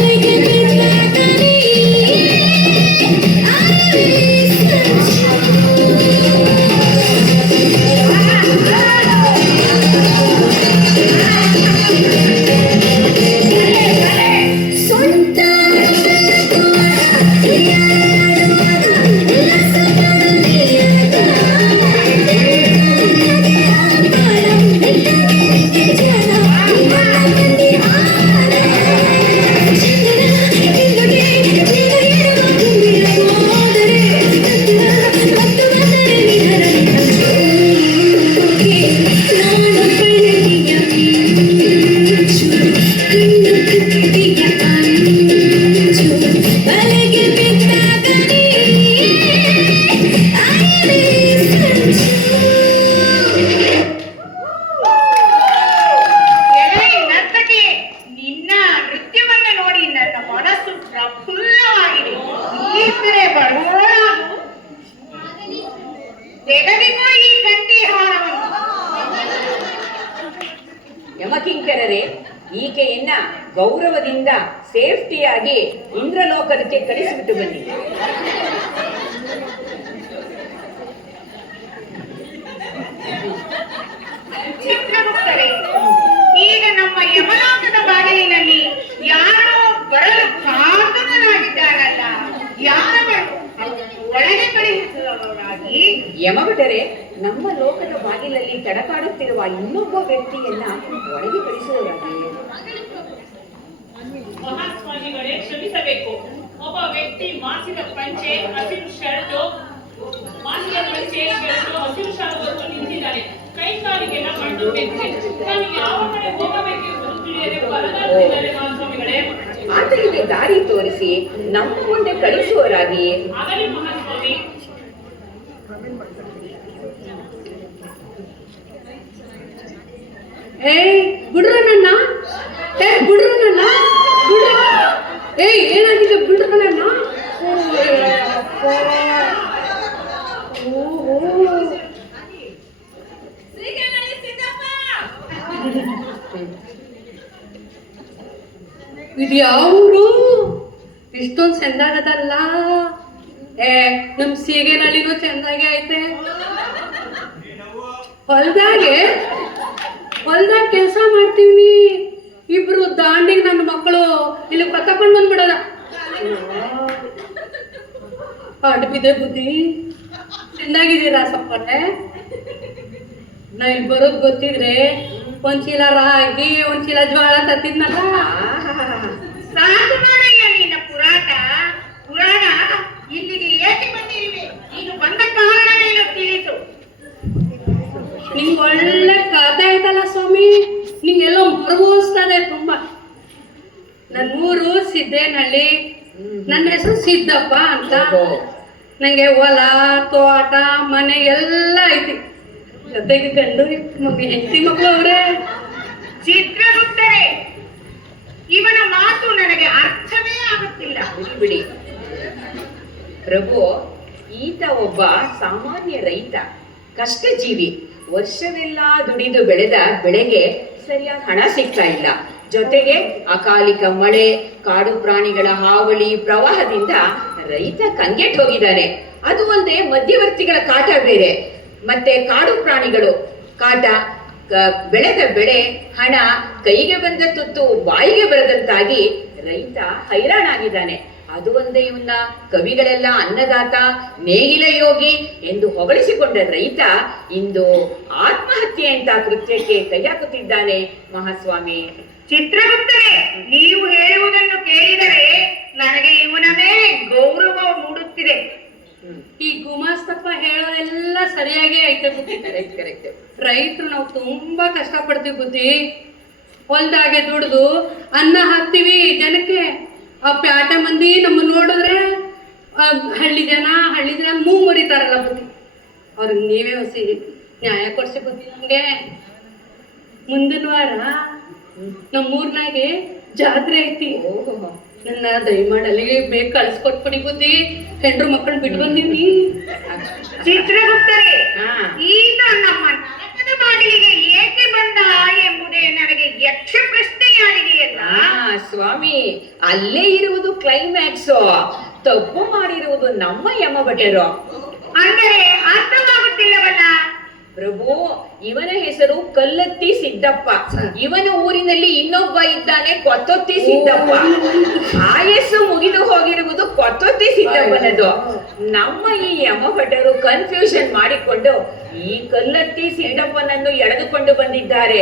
ಗೌರವದಿಂದ ಸೇಫ್ಟಿಯಾಗಿ ಇಂದ್ರಲೋಕಕ್ಕೆ ಕಳಿಸಿಬಿಟ್ಟು ಬನ್ನಿ. ಚಿತ್ರಗುಪ್ತರೇ, ಈಗ ನಮ್ಮ ಯಮಲೋಕದ ಬಾಗಿಲಿನಲ್ಲಿ ಯಾರೋ ಬರಲು ಕಾತುರರಾಗಿದ್ದಾರಲ್ಲ, ಯಾರವರು ಒಳಗೆ ಕಳುಹಿಸುವವರಾಗಿ? ಯಮಭಟರೇ, ನಮ್ಮ ಲೋಕದ ಬಾಗಿಲಲ್ಲಿ ತಡಕಾಡುತ್ತಿರುವ ಇನ್ನೊಬ್ಬ ವ್ಯಕ್ತಿಯನ್ನ ಒಳಗೆ ಕಳಿಸುವವರಾಗಿ. ಮಹಾಸ್ವಾಮಿಗಳೇ, ಕ್ಷಮಿಸಬೇಕು. ಒಬ್ಬ ವ್ಯಕ್ತಿ ಮಾಸಿದ ಪಂಚೆ, ಹಸಿರು ಶರ್ಟು, ಹಸಿರು ಶಾಲು ನಿಂತಿದ್ದಾನೆ. ಕೈ ಕಾಲಿಗೆಲ್ಲ ಮಣ್ಣು ಬೆಚ್ಚೆ. ನಾನು ಯಾವ ಕಡೆ ಹೋಗಬೇಕೆಂಬುದು ತಿಳಿಯದೆ ಪರದಾಡುತ್ತಿದ್ದಾರೆ ಮಹಾಸ್ವಾಮಿಗಳೇ. ಆತನಿಗೆ ದಾರಿ ತೋರಿಸಿ ನಮ್ಮ ಮುಂದೆ ಕಳಿಸುವವರಾಗಿ. ಆಗಲಿ ಮಹಾಸ್ವಾಮಿ. ಬಿಡ್ರ ನನ್ನ ಏನಾಗಿದೆ ಬಿಡ್ರ ನನ್ನ. ಇದು ಯಾವರು ಇಷ್ಟೊಂದು ಚೆಂದಾಗದಲ್ಲ? ನಮ್ ಸೀಗೆನಲ್ಲಿನೂ ಚೆಂದಾಗೆ ಐತೆ. ಹೊಲ್ದಾಗ ಕೆಲಸ ಮಾಡ್ತೀವಿ. ಇಬ್ರು ದಾಂಡಿಗೆ ನನ್ನ ಮಕ್ಕಳು ಇಲ್ಲಿ ಕತ್ತಕೊಂಡು ಬಂದ್ಬಿಡೋದ. ಅಡ್ಬಿದೆ ಬುದ್ಧಿ. ಚೆಂದಾಗಿದ್ದೀರಾ ಸಪ್ಪನೆ? ನಾ ಇಲ್ಲಿ ಬರೋದು ಗೊತ್ತಿದ್ರೆ ಒಂದ್ ಚೀಲ ರಾಗಿ ಒಂದ್ ಚೀಲ ಜ್ವಾಳ ತತ್ತಿದ್ನಲ್ಲ. ಸಾಕು ನೋಡಯ್ಯ ನಿನ್ನ ಪುರಾಣ ಇಲ್ಲಿಗೆ ಏಕೆ ಬಂದಿರುವೆ? ನೀನು ಬಂದ ಕಾರಣವೇನು ತಿಳಿಸು. ನಿಂಗೆ ಒಳ್ಳೆ ಕಥೆ ಆಯ್ತಲ್ಲ ಸ್ವಾಮಿ, ನಿಂಗೆಲ್ಲೋ ಮರುಗೋಸ್ತದೆ ತುಂಬಾ. ನನ್ನೂರು ಸಿದ್ದೇನಹಳ್ಳಿ, ನನ್ನ ಹೆಸರು ಸಿದ್ದಪ್ಪ ಅಂತ. ನಂಗೆ ಹೊಲ ತೋಟ ಮನೆ ಎಲ್ಲ ಐತಿ, ಜೊತೆಗೆ ಗಂಡು ಹೆಂಡತಿ ಮಕ್ಕಳು ಅವ್ರೆ. ಚಿತ್ರಗುಪ್ತರೇ, ಇವನ ಮಾತು ನನಗೆ ಅರ್ಥವೇ ಆಗುತ್ತಿಲ್ಲ. ಬಿಡಿ ಪ್ರಭು, ಈತ ಒಬ್ಬ ಸಾಮಾನ್ಯ ರೈತ, ಕಷ್ಟಜೀವಿ. ವರ್ಷವೆಲ್ಲ ದುಡಿದು ಬೆಳೆದ ಬೆಳೆಗೆ ಸರಿಯಾದ ಹಣ ಸಿಗ್ತಾ ಇಲ್ಲ. ಜೊತೆಗೆ ಅಕಾಲಿಕ ಮಳೆ, ಕಾಡು ಪ್ರಾಣಿಗಳ ಹಾವಳಿ, ಪ್ರವಾಹದಿಂದ ರೈತ ಕಂಗೆಟ್ಟು ಹೋಗಿದ್ದಾನೆ. ಅದು ಅಲ್ಲದೆ ಮಧ್ಯವರ್ತಿಗಳ ಕಾಟ ಬೇರೆ, ಮತ್ತೆ ಕಾಡು ಪ್ರಾಣಿಗಳು ಕಾಟ, ಬೆಳೆದ ಬೆಳೆ, ಹಣ ಕೈಗೆ ಬಂದ ತುತ್ತು ಬಾಯಿಗೆ ಬರದಂತಾಗಿ ರೈತ ಹೈರಾಣಾಗಿದ್ದಾನೆ. ಅದು ಒಂದೇ ಇವನ್ನ ಕವಿಗಳೆಲ್ಲ ಅನ್ನದಾತ, ನೇಗಿಲ ಯೋಗಿ ಎಂದು ಹೊಗಳಿಸಿಕೊಂಡ ರೈತ ಇಂದು ಆತ್ಮಹತ್ಯೆ ಅಂತ ಕೃತ್ಯಕ್ಕೆ ಕೈ ಹಾಕುತ್ತಿದ್ದಾನೆ ಮಹಾಸ್ವಾಮಿ. ಚಿತ್ರಗುಪ್ತರೇ, ನೀವು ಹೇಳುವುದನ್ನು ಕೇಳಿದರೆ ನನಗೆ ಇವನ ಮೇಲೆ ಗೌರವ ಮೂಡುತ್ತಿದೆ. ಈ ಗುಮಾಸ್ತಪ್ಪ ಹೇಳೋದೆಲ್ಲ ಸರಿಯಾಗಿ ಐತೆ ಬುದ್ಧಿ. ಕರೆಕ್ಟ್. ರೈತರು ನಾವು ತುಂಬಾ ಕಷ್ಟಪಡ್ತೀವಿ ಬುದ್ಧಿ. ಹೊಲ್ದಾಗೆ ದುಡ್ದು ಅನ್ನ ಹಾಕ್ತಿವಿ ಜನಕ್ಕೆ. ಆ ಪ್ಯಾಟ ಮಂದಿ ನಮ್ಮ ನೋಡಿದ್ರೆ ಹಳ್ಳಿ ಜನ ಮೂ ಮುರಿತಾರಲ್ಲ ಬುದ್ಧಿ. ಅವ್ರಿಗೆ ನೀವೇ ಹೊಸಿ ನ್ಯಾಯ ಕೊಡ್ಸಿ ಬುದ್ಧಿ. ನಮ್ಗೆ ಮುಂದಿನ ವಾರ ನಮ್ಮೂರ್ನಾಗೆ ಜಾತ್ರೆ ಐತಿ. ನನ್ನ ದಯಮಾಡಿ ಅಲ್ಲಿಗೆ ಬೇಗ ಕಳ್ಸ್ಕೊಟ್ಬಿಡಿ ಬುದ್ಧಿ. ಹೆಂಡ್ರು ಮಕ್ಕಳು ಬಿಟ್ಟು ಬಂದೀವಿ. ಚಿತ್ರಗುಪ್ತರೇ, ಈಗ ನಮ್ಮ ನರಕದ ಬಾಗಿಲಿಗೆ ಏಕೆ ಬಂದ ಎಂಬುದೇ ನನಗೆ ಯಕ್ಷ ಪ್ರಶ್ನೆಯಾಗಿದೆಯಲ್ಲ. ಸ್ವಾಮಿ, ಅಲ್ಲೇ ಇರುವುದು ಕ್ಲೈಮ್ಯಾಕ್ಸ್. ತಪ್ಪು ಮಾಡಿರುವುದು ನಮ್ಮ ಯಮಭಟರು. ಅಂದರೆ ಅರ್ಥವಾಗುತ್ತಿಲ್ಲವಲ್ಲ. ಪ್ರಭು, ಇವನ ಹೆಸರು ಕಲ್ಲತ್ತಿ ಸಿದ್ದಪ್ಪ. ಇವನ ಊರಿನಲ್ಲಿ ಇನ್ನೊಬ್ಬ ಇದ್ದಾನೆ, ಕೊತ್ತೊತ್ತಿ ಸಿದ್ದಪ್ಪ. ಆಯಸ್ಸು ಮುಗಿದು ಹೋಗಿರುವುದು ಕೊತ್ತೊತ್ತಿ ಸಿದ್ದಪ್ಪನದು. ನಮ್ಮ ಈ ಯಮಭಟರು ಕನ್ಫ್ಯೂಷನ್ ಮಾಡಿಕೊಂಡು ಈ ಕಲ್ಲತ್ತಿ ಸಿದ್ದಪ್ಪನನ್ನು ಎಳೆದುಕೊಂಡು ಬಂದಿದ್ದಾರೆ.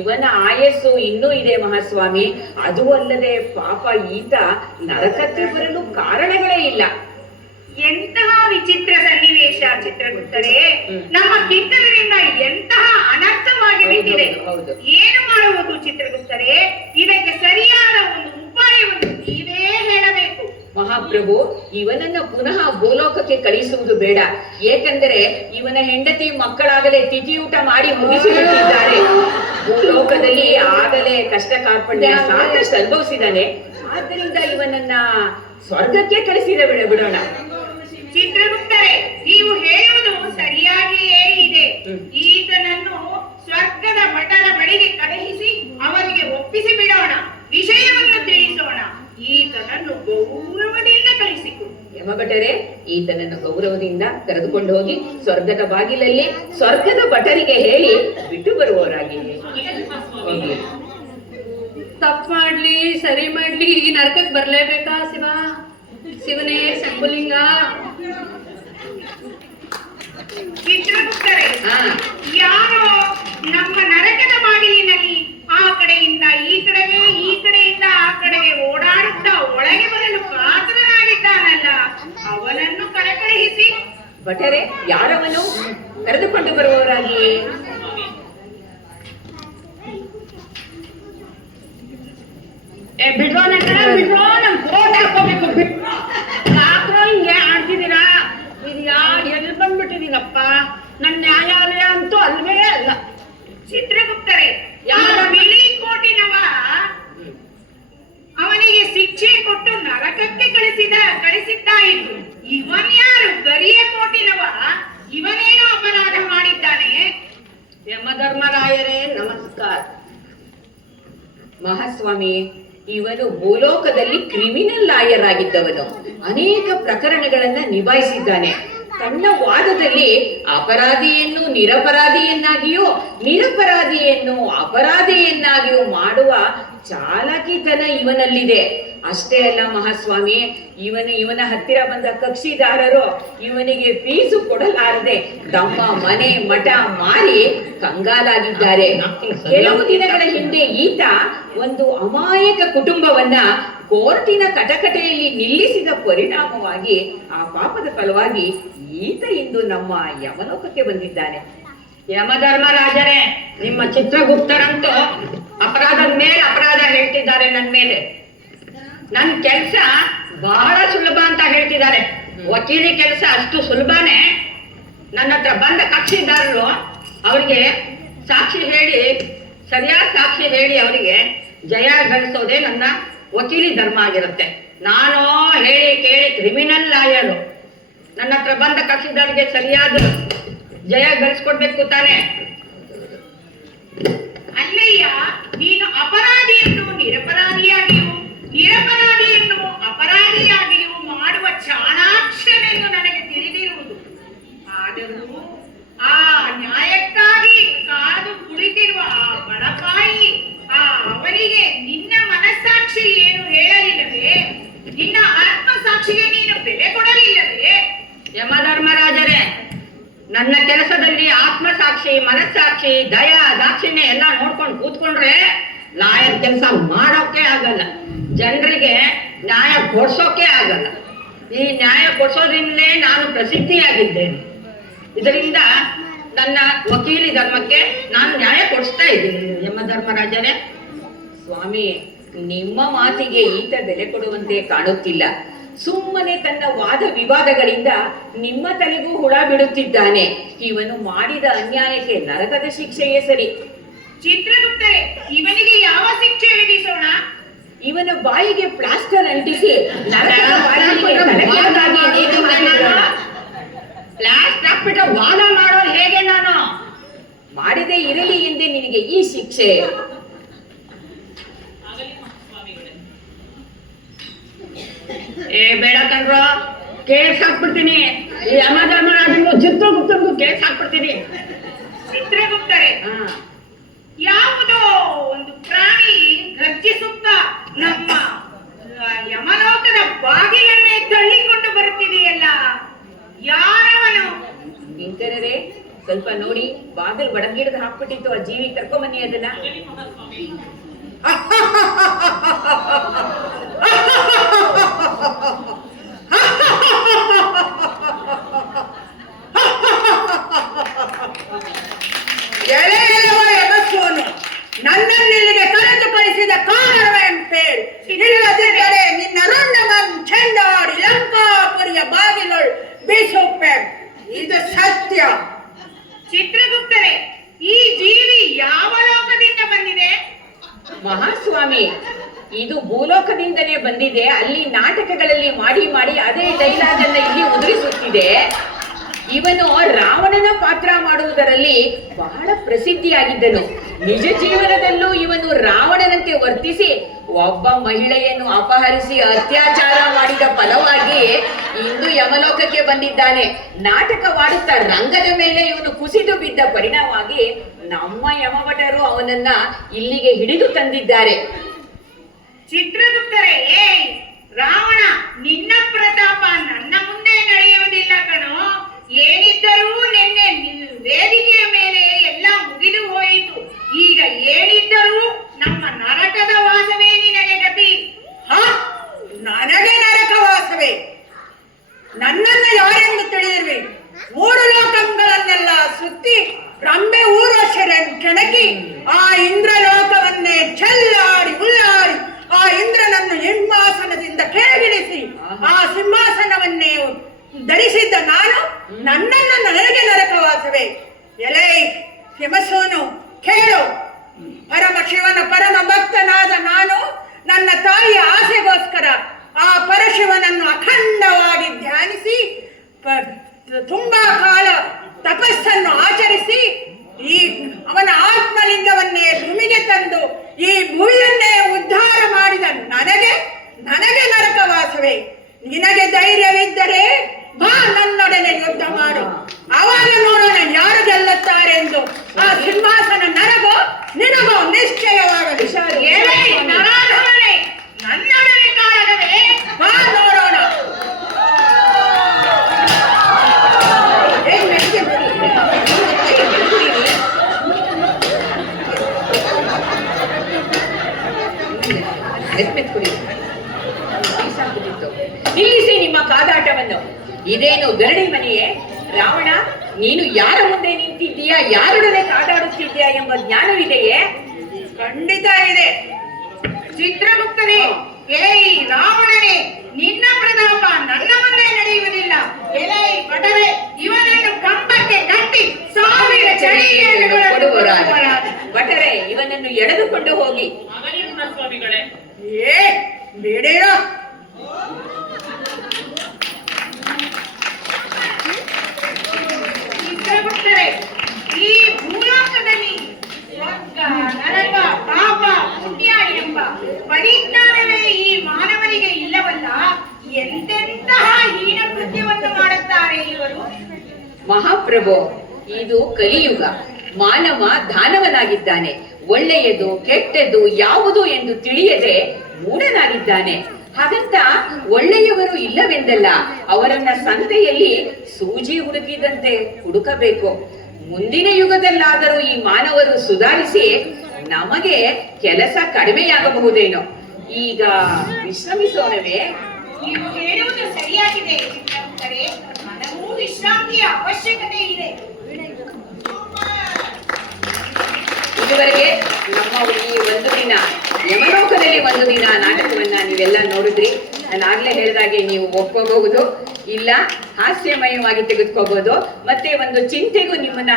ಇವನ ಆಯಸ್ಸು ಇನ್ನೂ ಇದೆ ಮಹಾಸ್ವಾಮಿ. ಅದು ಅಲ್ಲದೆ ಪಾಪ ಈತ ನರಕಕ್ಕೆ ಬರಲು ಕಾರಣಗಳೇ ಇಲ್ಲ. ಎಂತಹ ವಿಚಿತ್ರ ಸನ್ನಿವೇಶ ಚಿತ್ರಗುಪ್ತರೇ. ನಮ್ಮ ಕಿತ್ತಲಿನಿಂದ ಎಂತಹ ಅನರ್ಥವಾಗಿ ಬಿಟ್ಟಿದೆ. ಏನು ಮಾಡುವುದು ಚಿತ್ರಗುಪ್ತರೇ? ಇದಕ್ಕೆ ಸರಿಯಾದ ಒಂದು ಉಪಾಯವನ್ನು ನೀವೇ ಹೇಳಬೇಕು. ಮಹಾಪ್ರಭು, ಇವನನ್ನ ಪುನಃ ಭೂಲೋಕಕ್ಕೆ ಕಳಿಸುವುದು ಬೇಡ. ಏಕೆಂದರೆ ಇವನ ಹೆಂಡತಿ ಮಕ್ಕಳಾಗಲೇ ತಿಥಿಯೂಟ ಮಾಡಿ ಮುಗಿಸಿಬಿಟ್ಟಿದ್ದಾರೆ. ಭೂಲೋಕದಲ್ಲಿ ಆಗಲೇ ಕಷ್ಟ ಕಾರ್ಪಣ್ಯ ಸಾಕಷ್ಟು ಅನುಭವಿಸಿದ್ದಾನೆ. ಆದ್ದರಿಂದ ಇವನನ್ನ ಸ್ವರ್ಗಕ್ಕೆ ಕಳಿಸಿದ ಬಿಡೋಣ. ಚಿತ್ರಗುಪ್ತರೇ, ನೀವು ಹೇಳುವುದು ಸರಿಯಾಗಿಯೇ ಇದೆ. ಈತನನ್ನು ಸ್ವರ್ಗದ ಭಟರ ಬಳಿಗೆ ಕಳುಹಿಸಿ ಅವರಿಗೆ ಒಪ್ಪಿಸಿ ಬಿಡೋಣ. ವಿಷಯ ಕರೆದುಕೊಂಡು ಹೋಗಿ ಸ್ವರ್ಗದ ಬಾಗಿಲಲ್ಲಿ ಸ್ವರ್ಗದ ಭಟರಿಗೆ ಹೇಳಿ ಬಿಟ್ಟು ಬರುವವರಾಗಿ ಹೋಗಿ. ತಪ್ಪು ಮಾಡ್ಲಿ ಸರಿ ಮಾಡ್ಲಿ ಈ ನರಕಕ್ಕೆ ಬರ್ಲೇಬೇಕಾ ಶಿವನೇ ಶಂಭುಲಿಂಗ. ಚಿತ್ರಗುಪ್ತರೇ, ಹಾ, ಯಾರೋ ನಮ್ಮ ನರಕದ ಬಾಗಿಲಿನಲ್ಲಿ ಆ ಕಡೆಯಿಂದ ಈ ಕಡೆಗೆ ಈ ಕಡೆಯಿಂದ ಆ ಕಡೆಗೆ ಓಡಾಡುತ್ತಾ ಒಳಗೆ ಬರಲು ಕಾತರನಾಗಿದ್ದಾನಲ್ಲ, ಅವನನ್ನು ಕರೆಕಳುಹಿಸಿ. ಭಟರೆ ಯಾರವನು? ಕರೆದುಕೊಂಡು ಬರುವವರಾಗಿ. ಹಿಂಗೆ ಆಡ್ತಿದ್ದೀರಾ? ಇದು ಎಲ್ಲಿ ಬಂದ್ಬಿಟ್ಟಿದೀನಪ್ಪ? ನನ್ನ ನ್ಯಾಯಾಲಯ ಅಂತೂ ಅಲ್ವೇ ಅಲ್ಲ. ಚಿತ್ರಗುಪ್ತರೇ, ಯಾರ ಬಿಳಿ ಕೋಟಿನವ ಅವನಿಗೆ ಶಿಕ್ಷೆ ಕೊಟ್ಟು ನರಕಕ್ಕೆ ಕಳಿಸಿದ್ದಾಯಿತು. ಇವನ್ಯಾರು ಗರಿಯ ಕೋಟಿನವ? ಇವನೇನೋ ಅಪರಾಧ ಮಾಡಿದ್ದಾನೆ. ಯಮಧರ್ಮರಾಯರೇ ನಮಸ್ಕಾರ. ಮಹಾಸ್ವಾಮಿ, ಇವನು ಭೂಲೋಕದಲ್ಲಿ ಕ್ರಿಮಿನಲ್ ಲಾಯರ್ ಆಗಿದ್ದವನು. ಅನೇಕ ಪ್ರಕರಣಗಳನ್ನ ನಿಭಾಯಿಸಿದ್ದಾನೆ. ತನ್ನ ವಾದದಲ್ಲಿ ಅಪರಾಧಿಯನ್ನು ನಿರಪರಾಧಿಯನ್ನಾಗಿಯೋ ನಿರಪರಾಧಿಯನ್ನು ಅಪರಾಧಿಯನ್ನಾಗಿಯೋ ಮಾಡುವ ಚಾಲಾಕಿತನ ಇವನಲ್ಲಿದೆ. ಅಷ್ಟೇ ಅಲ್ಲ ಮಹಾಸ್ವಾಮಿ, ಇವನ ಹತ್ತಿರ ಬಂದ ಕಕ್ಷಿದಾರರು ಇವನಿಗೆ ಫೀಸು ಕೊಡಲಾರದೆ ತಮ್ಮ ಮನೆ ಮಠ ಮಾರಿ ಕಂಗಾಲಾಗಿದ್ದಾರೆ. ಕೆಲವು ದಿನಗಳ ಹಿಂದೆ ಈತ ಒಂದು ಅಮಾಯಕ ಕುಟುಂಬವನ್ನ ಕೋರ್ಟಿನ ಕಟಕಟೆಯಲ್ಲಿ ನಿಲ್ಲಿಸಿದ ಪರಿಣಾಮವಾಗಿ ಆ ಪಾಪದ ಫಲವಾಗಿ ಈತ ಇಂದು ನಮ್ಮ ಯಮಲೋಕಕ್ಕೆ ಬಂದಿದ್ದಾನೆ. ಯಮಧರ್ಮರಾಜರೇ, ನಿಮ್ಮ ಚಿತ್ರಗುಪ್ತರಂತೂ ಅಪರಾಧದ ಮೇಲೆ ಅಪರಾಧ ಹೇಳ್ತಿದ್ದಾರೆ ನನ್ನ ಮೇಲೆ. ನನ್ನ ಕೆಲಸ ಬಹಳ ಸುಲಭ ಅಂತ ಹೇಳ್ತಿದ್ದಾರೆ. ವಕೀಲಿ ಕೆಲಸ ಅಷ್ಟು ಸುಲಭನೇ. ನನ್ನ ಹತ್ರ ಬಂದ ಕಕ್ಷಿದಾರರು ಅವರಿಗೆ ಸಾಕ್ಷಿ ಹೇಳಿ, ಸರಿಯಾದ ಸಾಕ್ಷಿ ಹೇಳಿ ಅವರಿಗೆ ಜಯ ಗಳಿಸೋದೇ ನನ್ನ ವಕೀಲಿ ಧರ್ಮ ಆಗಿರುತ್ತೆ. ನಾನು ಹೇಳಿ ಕೇಳಿ ಕ್ರಿಮಿನಲ್ ಲಾಯರು. ನನ್ನ ಹತ್ರ ಬಂದ ಕಕ್ಷಿದಾರರಿಗೆ ಸರಿಯಾದ ಜಯ ಗಳಿಸ್ಕೊಡ್ಬೇಕು ತಾನೆ. ಅಲ್ಲಯ್ಯ, ನೀನು ಅಪರಾಧಿಯನ್ನು ನಿರಪರಾಧಿಯಾಗಿಯೂ ನಿರಪರಾಧಿಯನ್ನು ಅಪರಾಧಿಯಾಗಿಯೂ ಮಾಡುವ ಚಾಣಾಕ್ಷನೆಂದು ನನಗೆ ತಿಳಿದಿರುವುದು. ಆದರೂ ಆ ನ್ಯಾಯಕ್ಕಾಗಿ ಕಾದು ಕುಳಿತಿರುವ ಆ ಬಡಪಾಯಿ ಅವನಿಗೆ ನಿನ್ನ ಮನಸ್ಸಾಕ್ಷಿ ಏನು ಹೇಳಲಿಲ್ಲವೇ? ನಿನ್ನ ಆತ್ಮಸಾಕ್ಷಿಗೆ ನೀನು ಬೆಲೆ ಕೊಡಲಿಲ್ಲವೇ? ಯಮಧರ್ಮರಾಜರೇ, ನನ್ನ ಕೆಲಸದಲ್ಲಿ ಆತ್ಮಸಾಕ್ಷಿ ಮನಸ್ಸಾಕ್ಷಿ ದಯ ದಾಕ್ಷಿಣ್ಯ ಎಲ್ಲ ನೋಡ್ಕೊಂಡು ಕೂತ್ಕೊಂಡ್ರೆ ಲಾಯರ್ ಕೆಲಸ ಮಾಡೋಕೆ ಆಗಲ್ಲ. ಜನರಿಗೆ ನ್ಯಾಯ ಕೊಡ್ಸೋಕೆ ಆಗಲ್ಲ. ಈ ನ್ಯಾಯ ಕೊಡ್ಸೋದ್ರಿಂದಲೇ ನಾನು ಪ್ರಸಿದ್ಧಿಯಾಗಿದ್ದೇನೆ. ಇದರಿಂದ ನನ್ನ ವಕೀಲಿ ಧರ್ಮಕ್ಕೆ ನಾನು ನ್ಯಾಯ ಕೊಡಿಸ್ತಾ ಇದ್ದೀನಿ. ಯಮಧರ್ಮರಾಜರೇ, ಸ್ವಾಮಿ, ನಿಮ್ಮ ಮಾತಿಗೆ ಈತ ಬೆಲೆ ಕೊಡುವಂತೆ ಕಾಣುತ್ತಿಲ್ಲ. ಸುಮ್ಮನೆ ತನ್ನ ವಾದ ವಿವಾದಗಳಿಂದ ನಿಮ್ಮ ತಲೆಗೂ ಹುಳ ಬಿಡುತ್ತಿದ್ದಾನೆ. ಇವನು ಮಾಡಿದ ಅನ್ಯಾಯಕ್ಕೆ ನರಕದ ಶಿಕ್ಷೆಯೇ ಸರಿ. ಚಿತ್ರಗುಪ್ತರೇ, ಇವನಿಗೆ ಯಾವ ಶಿಕ್ಷೆ ವಿಧಿಸೋಣ? ಇವನ ಬಾಯಿಗೆ ಪ್ಲಾಸ್ಟರ್ ಅಂಟಿಸಿ ನರಕದ ಬಾಗಿಲಿಗೆ ತಲೆಕೆಳಗಾಗಿ ನೇತು ಹಾಕಿಬಿಡೋಣ. ಪ್ಲಾಸ್ಟ್ ಹಾಕ್ಬಿಟ್ಟು ವಾದ ಮಾಡೋದು ಹೇಗೆ? ನಾನು ಮಾಡದೇ ಇರಲಿ ಎಂದೇ ನಿನಗೆ ಈ ಶಿಕ್ಷೆ. ಬೇಡ ಕಣ್ರೋ, ಕೇಸ್ ಹಾಕ್ಬಿಡ್ತೀನಿ. ಈ ಯಮಧರ್ಮರಾಜನಿಗೂ ಚಿತ್ರಗುಪ್ತನಿಗೂ ಕೇಸ್ ಹಾಕ್ಬಿಡ್ತೀನಿ. ಚಿತ್ರಗುಪ್ತರೇ, ಯಾವುದೋ ಒಂದು ಪ್ರಾಣಿ ಗರ್ಜಿಸುತ್ತ ನಮ್ಮ ಯಮಲೋಕದ ಬಾಗಿಲನ್ನೇ ತಳ್ಳಿಕೊಂಡು ಬರುತ್ತಿದೆಯಲ್ಲ, ಯಾರವನು? ಇಂತರೇ ಸ್ವಲ್ಪ ನೋಡಿ, ಬಾಗಿಲು ಬಡಗಿಡ್ದು ಹಾಕ್ಬಿಟ್ಟಿತ್ತು. ಆ ಜೀವಿ ಕರ್ಕೊಂಬನ್ನಿ ಅದನ್ನ. ನನ್ನನ್ನಿಲ್ಲಿಗೆ ಕರೆದು ಕಳಿಸಿದ ಕಾರಣವೇಂತೇಳಿ, ಇಲ್ಲದಿದ್ದರೆ ನಿನ್ನ ರಣ್ಣವನ್ನು ಚೆಂಡಾಡಿ ಲಂಕಾಪುರಿಯ ಬಾಗಿಲೊಳ್ ಬೀಸುಪ್ಪೆ. ಇದು ಸತ್ಯ. ಚಿತ್ರಗುಪ್ತರೇ, ಈ ಜೀವಿ ಯಾವ ಲೋಕದಿಂದ ಬಂದಿದೆ? ಮಹಾಸ್ವಾಮಿ, ಇದು ಭೂಲೋಕದಿಂದಲೇ ಬಂದಿದೆ. ಅಲ್ಲಿ ನಾಟಕಗಳಲ್ಲಿ ಮಾಡಿ ಮಾಡಿ ಅದೇ ಡೈಲಾಗ್ ಅನ್ನ ಇಲ್ಲಿ ಉದುರಿಸುತ್ತಿದೆ. ಇವನು ರಾವಣನ ಪಾತ್ರ ಮಾಡುವುದರಲ್ಲಿ ಬಹಳ ಪ್ರಸಿದ್ಧಿಯಾಗಿದ್ದನು. ನಿಜ ಜೀವನದಲ್ಲೂ ಇವನು ರಾವಣನಂತೆ ವರ್ತಿಸಿ ಒಬ್ಬ ಮಹಿಳೆಯನ್ನು ಅಪಹರಿಸಿ ಅತ್ಯಾಚಾರ ಮಾಡಿದ ಫಲವಾಗಿ ಇಂದು ಯಮಲೋಕಕ್ಕೆ ಬಂದಿದ್ದಾನೆ. ನಾಟಕವಾಡುತ್ತಾ ರಂಗದ ಮೇಲೆ ಇವನು ಕುಸಿದು ಬಿದ್ದ ಪರಿಣಾಮವಾಗಿ ನಮ್ಮ ಯಮಭಟರು ಅವನನ್ನ ಇಲ್ಲಿಗೆ ಹಿಡಿದು ತಂದಿದ್ದಾರೆ. ಚಿತ್ರಗುಪ್ತರೇ, ಏಯ್ ರಾವಣ, ನಿನ್ನ ಪ್ರತಾಪ ನನ್ನ ಮುಂದೆ ನಡೆಯುವುದಿಲ್ಲ ಕಣೋ. ಏನಿದ್ದರೂ ನಿನ್ನೆ ವೇದಿಕೆಯ ಮೇಲೆ ಎಲ್ಲ ಮುಗಿದು ಹೋಯಿತು. ಈಗ ಏನಿದ್ದರೂ ನಮ್ಮ ನರಕದ ವಾಸವೇ ನಿನಗೆ ಗತಿ. ನನಗೆ ನರಕವಾಸವೇ? ನನ್ನನ್ನ ಯಾರೆಂದು ತಿಳಿದಿರುವೆ? ಮೂರು ಲೋಕಗಳನ್ನೆಲ್ಲ ಸುತ್ತಿ ರಂಬೆ ಊರ್ವಶರನ್ನು ಕೆಣಕಿ ಆ ಇಂದ್ರಲೋಕವನ್ನೇ ಚೆಲ್ಲಾಡಿ ಉಳ್ಳಾಡಿ ಆ ಇಂದ್ರನನ್ನು ಸಿಂಹಾಸನದಿಂದ ಕೆಳಗಿಳಿಸಿ ಆ ಸಿಂಹಾಸನವನ್ನೇ ಧರಿಸಿದ್ದ ನಾನು ನನ್ನನ್ನು ನನಗೆ ನರಕವಾಸವೇ? ಎಲೈ ಹಿಮಸೋನು, ಕೇಳು. ಪರಮ ಶಿವನ ಪರಮ ಭಕ್ತನಾದ ನಾನು ನನ್ನ ತಾಯಿಯ ಆಸೆಗೋಸ್ಕರ ಆ ಪರಶಿವನನ್ನು ಅಖಂಡವಾಗಿ ಧ್ಯಾನಿಸಿ ತುಂಬಾ ಕಾಲ ತಪಸ್ಸನ್ನು ಆಚರಿಸಿ ಈ ಅವನ ಆತ್ಮಲಿಂಗವನ್ನೇ ಭೂಮಿಗೆ ತಂದು ಈ ಭೂಮಿಯನ್ನೇ ಉದ್ಧಾರ ಮಾಡಿದ ನನಗೆ ನರಕವಾಸವೇ? ನಿನಗೆ ಧೈರ್ಯವಿದ್ದರೆ ಬಾ, ನನ್ನೊಡನೆ ಯುದ್ಧ ಮಾಡು. ಆವಾಗ ನೋಡೋಣ ಯಾರು ಗೆಲ್ಲುತ್ತಾರೆಂದು. ಆ ಸಿಂಹಾಸನ ನರಗೋ ನಿನಗೋ ನಿಶ್ಚಯವಾಗಲಿ. ನರಾಧಮನೆ, ನನ್ನೊಡನೆ ಕಾಳಗವೇ? ಬಾ ನೋಡೋಣ. ನಿಲ್ಲಿಸಿ ನಿಮ್ಮ ಕಾದಾಟವನ್ನು. ಇದೇನು ಗರಡಿ ಮನೆಯೇ? ರಾವಣ, ನೀನು ಯಾರ ಮುಂದೆ ನಿಂತಿದ್ದೀಯಾ, ಯಾರೊಡನೆ ಕಾದಾಡುತ್ತಿದ್ದೀಯಾ ಎಂಬ ಜ್ಞಾನವಿದೆಯೇ? ಖಂಡಿತ ಇದೆ. ಚಿತ್ರಗುಪ್ತನೇ, ಏಯ್ ರಾವಣನೇ, ನಿನ್ನ ಪ್ರತಾಪ ನನ್ನ ಮುಂದೆ ನಡೆಯುವುದಿಲ್ಲ. ಎಲೈ ಭಟರೇ, ಇವನನ್ನು ಕಂಬಕ್ಕೆ ಕಟ್ಟಿ 1000 ಚಳಿಯನ್ನು ಕೊಡುವರಾದ ಭಟರೇ, ಇವನನ್ನು ಎಳೆದುಕೊಂಡು ಹೋಗಿ. ಆಗಲಿ ಮಹಾಸ್ವಾಮಿಗಳೇ. ಏ ಬೇಡೇನೋ. ಚಿತ್ರಗುಪ್ತರೇ, ಈ ಭೂಲೋಕದಲ್ಲಿ ಸ್ವರ್ಗ, ನರಕ, ಪಾಪ, ಪುಣ್ಯ ಎಂಬ ಪರಿಜ್ಞಾನವೇ ಈ ಮಾನವನಿಗೆ ಇಲ್ಲವಲ್ಲ. ಎಂತೆಂತಹ ಹೀನ ಕೃತ್ಯವನ್ನು ಮಾಡುತ್ತಾರೆ ಇವರು. ಮಹಾಪ್ರಭು, ಇದು ಕಲಿಯುಗ. ಮಾನವ ದಾನವನಾಗಿದ್ದಾನೆ. ಒಳ್ಳೆಯದು ಕೆಟ್ಟದ್ದು ಯಾವುದು ಎಂದು ತಿಳಿಯದೆ ಮೂಢನಾಗಿದ್ದಾನೆ. ಹಾಗಂತ ಒಳ್ಳೆಯವರು ಇಲ್ಲವೆಂದಲ್ಲ, ಅವರನ್ನ ಸಂತೆಯಲ್ಲಿ ಸೂಜಿ ಹುಡುಕಿದಂತೆ ಹುಡುಕಬೇಕು. ಮುಂದಿನ ಯುಗದಲ್ಲಾದರೂ ಈ ಮಾನವರು ಸುಧಾರಿಸಿ ನಮಗೆ ಕೆಲಸ ಕಡಿಮೆಯಾಗಬಹುದೇನೋ. ಈಗ ವಿಶ್ರಮಿಸೋಣವೇ? ನೀವು ಹೇಳುವುದು ಸರಿಯಾಗಿದೆ ಚಿತ್ರಗುಪ್ತರೇ. ನನಗೂ ವಿಶ್ರಾಂತಿಯ ಅವಶ್ಯಕತೆ ಇದೆ. ಇದುವರೆಗೆ ನಮ್ಮ ಈ ಒಂದು ದಿನ ಯಮಲೋಕದಲ್ಲಿ ಒಂದು ದಿನ ನಾಟಕವನ್ನ ನೀವೆಲ್ಲ ನೋಡಿದ್ರಿ. ನಾನು ಆಗ್ಲೇ ಹೇಳಿದಾಗೆ ನೀವು ಒಪ್ಕೋಬಹುದು, ಇಲ್ಲ ಹಾಸ್ಯಮಯವಾಗಿ ತೆಗೆದುಕೋಬಹುದು, ಮತ್ತೆ ಒಂದು ಚಿಂತೆಗೂ ನಿಮ್ಮನ್ನ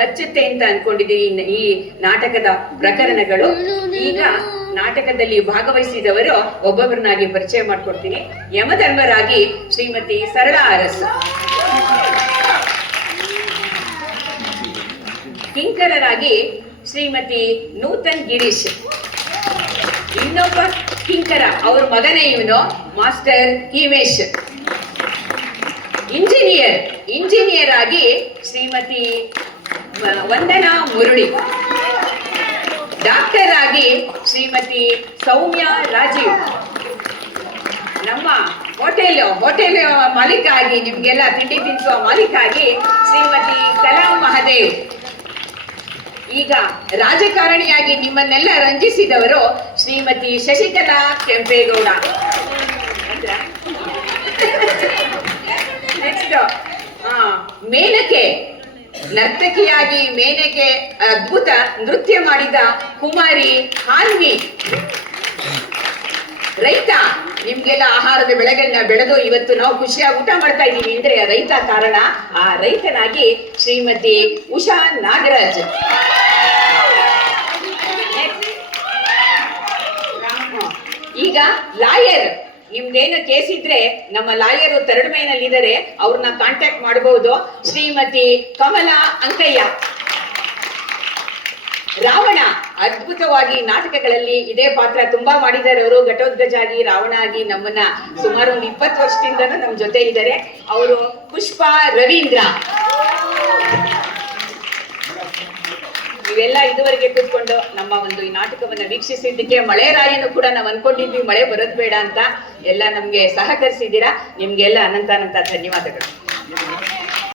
ಹಚ್ಚುತ್ತೆ ಅಂತ ಅನ್ಕೊಂಡಿದ್ದೀನಿ ಈ ನಾಟಕದ ಪ್ರಕರಣಗಳು. ಈಗ ನಾಟಕದಲ್ಲಿ ಭಾಗವಹಿಸಿದವರು ಒಬ್ಬೊಬ್ಬರನ್ನಾಗಿ ಪರಿಚಯ ಮಾಡ್ಕೊಡ್ತೀನಿ. ಯಮಧರ್ಮರಾಗಿ ಶ್ರೀಮತಿ ಸರಳಾ ಅರಸ್, ಕಿಂಕರರಾಗಿ ಶ್ರೀಮತಿ ನೂತನ್ ಗಿರೀಶ್, ಇನ್ನೊಬ್ಬ ಕಿಂಕರ ಅವ್ರ ಮಗನೇ ಇವನು ಮಾಸ್ಟರ್ ಹಿಮೇಶ್. ಇಂಜಿನಿಯರ್ ಆಗಿ ಶ್ರೀಮತಿ ವಂದನಾ ಮುರಳಿ. ಡಾಕ್ಟರ್ ಆಗಿ ಶ್ರೀಮತಿ ಸೌಮ್ಯ ರಾಜೀವ್. ನಮ್ಮ ಹೋಟೆಲ್ ಮಾಲೀಕ ಆಗಿ ನಿಮ್ಗೆಲ್ಲ ತಿಂಡಿ ತಿನ್ಸುವ ಮಾಲೀಕ ಆಗಿ ಶ್ರೀಮತಿ ಕಲಾ ಮಹದೇವ್. ಈಗ ರಾಜಕಾರಣಿಯಾಗಿ ನಿಮ್ಮನ್ನೆಲ್ಲ ರಂಜಿಸಿದವರು ಶ್ರೀಮತಿ ಶಶಿಕಲಾ ಕೆಂಪೇಗೌಡ. ನೆಕ್ಸ್ಟ್ ಮೇನಕೆ, ನರ್ತಕಿಯಾಗಿ ಮೇನಕೆ ಅದ್ಭುತ ನೃತ್ಯ ಮಾಡಿದ ಕುಮಾರಿ ಹಾನ್ವಿ. ರೈತ, ನಿಮ್ಗೆಲ್ಲ ಆಹಾರದ ಬೆಳೆಗಳನ್ನ ಬೆಳೆದು ಇವತ್ತು ನಾವು ಖುಷಿಯಾಗಿ ಊಟ ಮಾಡ್ತಾ ಇದ್ದೀವಿ ಅಂದ್ರೆ ರೈತ ಕಾರಣ. ಆ ರೈತನಾಗಿ ಶ್ರೀಮತಿ ಉಷಾ ನಾಗರಾಜ್. ಈಗ ನಿಮ್ದೇನು ಕೇಸ್ ಇದ್ರೆ ನಮ್ಮ ಲಾಯರು ಥರ್ಡ್ ಮೈನಲ್ಲಿ ಇದ್ದಾರೆ, ಅವ್ರನ್ನ ಕಾಂಟ್ಯಾಕ್ಟ್ ಮಾಡಬಹುದು. ಶ್ರೀಮತಿ ಕಮಲಾ ಅಂಕಯ್ಯ. ರಾವಣ ಅದ್ಭುತವಾಗಿ ನಾಟಕಗಳಲ್ಲಿ ಇದೇ ಪಾತ್ರ ತುಂಬಾ ಮಾಡಿದ್ದಾರೆ ಅವರು. ಘಟೋದ್ಗಜ ಆಗಿ, ರಾವಣ ಆಗಿ ನಮ್ಮನ್ನ ಸುಮಾರು ಒಂದು 20 ವರ್ಷದಿಂದನೂ ನಮ್ಮ ಜೊತೆ ಇದ್ದಾರೆ. ಅವರು ಪುಷ್ಪಾ ರವೀಂದ್ರ. ಇವೆಲ್ಲ ಇದುವರೆಗೆ ಕೂತ್ಕೊಂಡು ನಮ್ಮ ಒಂದು ಈ ನಾಟಕವನ್ನ ವೀಕ್ಷಿಸಿದ್ದಕ್ಕೆ, ಮಳೆ ರಾಯನು ಕೂಡ ನಾವು ಅನ್ಕೊಂಡಿದ್ವಿ ಮಳೆ ಬರೋದು ಬೇಡ ಅಂತ, ಎಲ್ಲ ನಮ್ಗೆ ಸಹಕರಿಸಿದ್ದೀರಾ. ನಿಮ್ಗೆಲ್ಲ ಅನಂತ ಧನ್ಯವಾದಗಳು.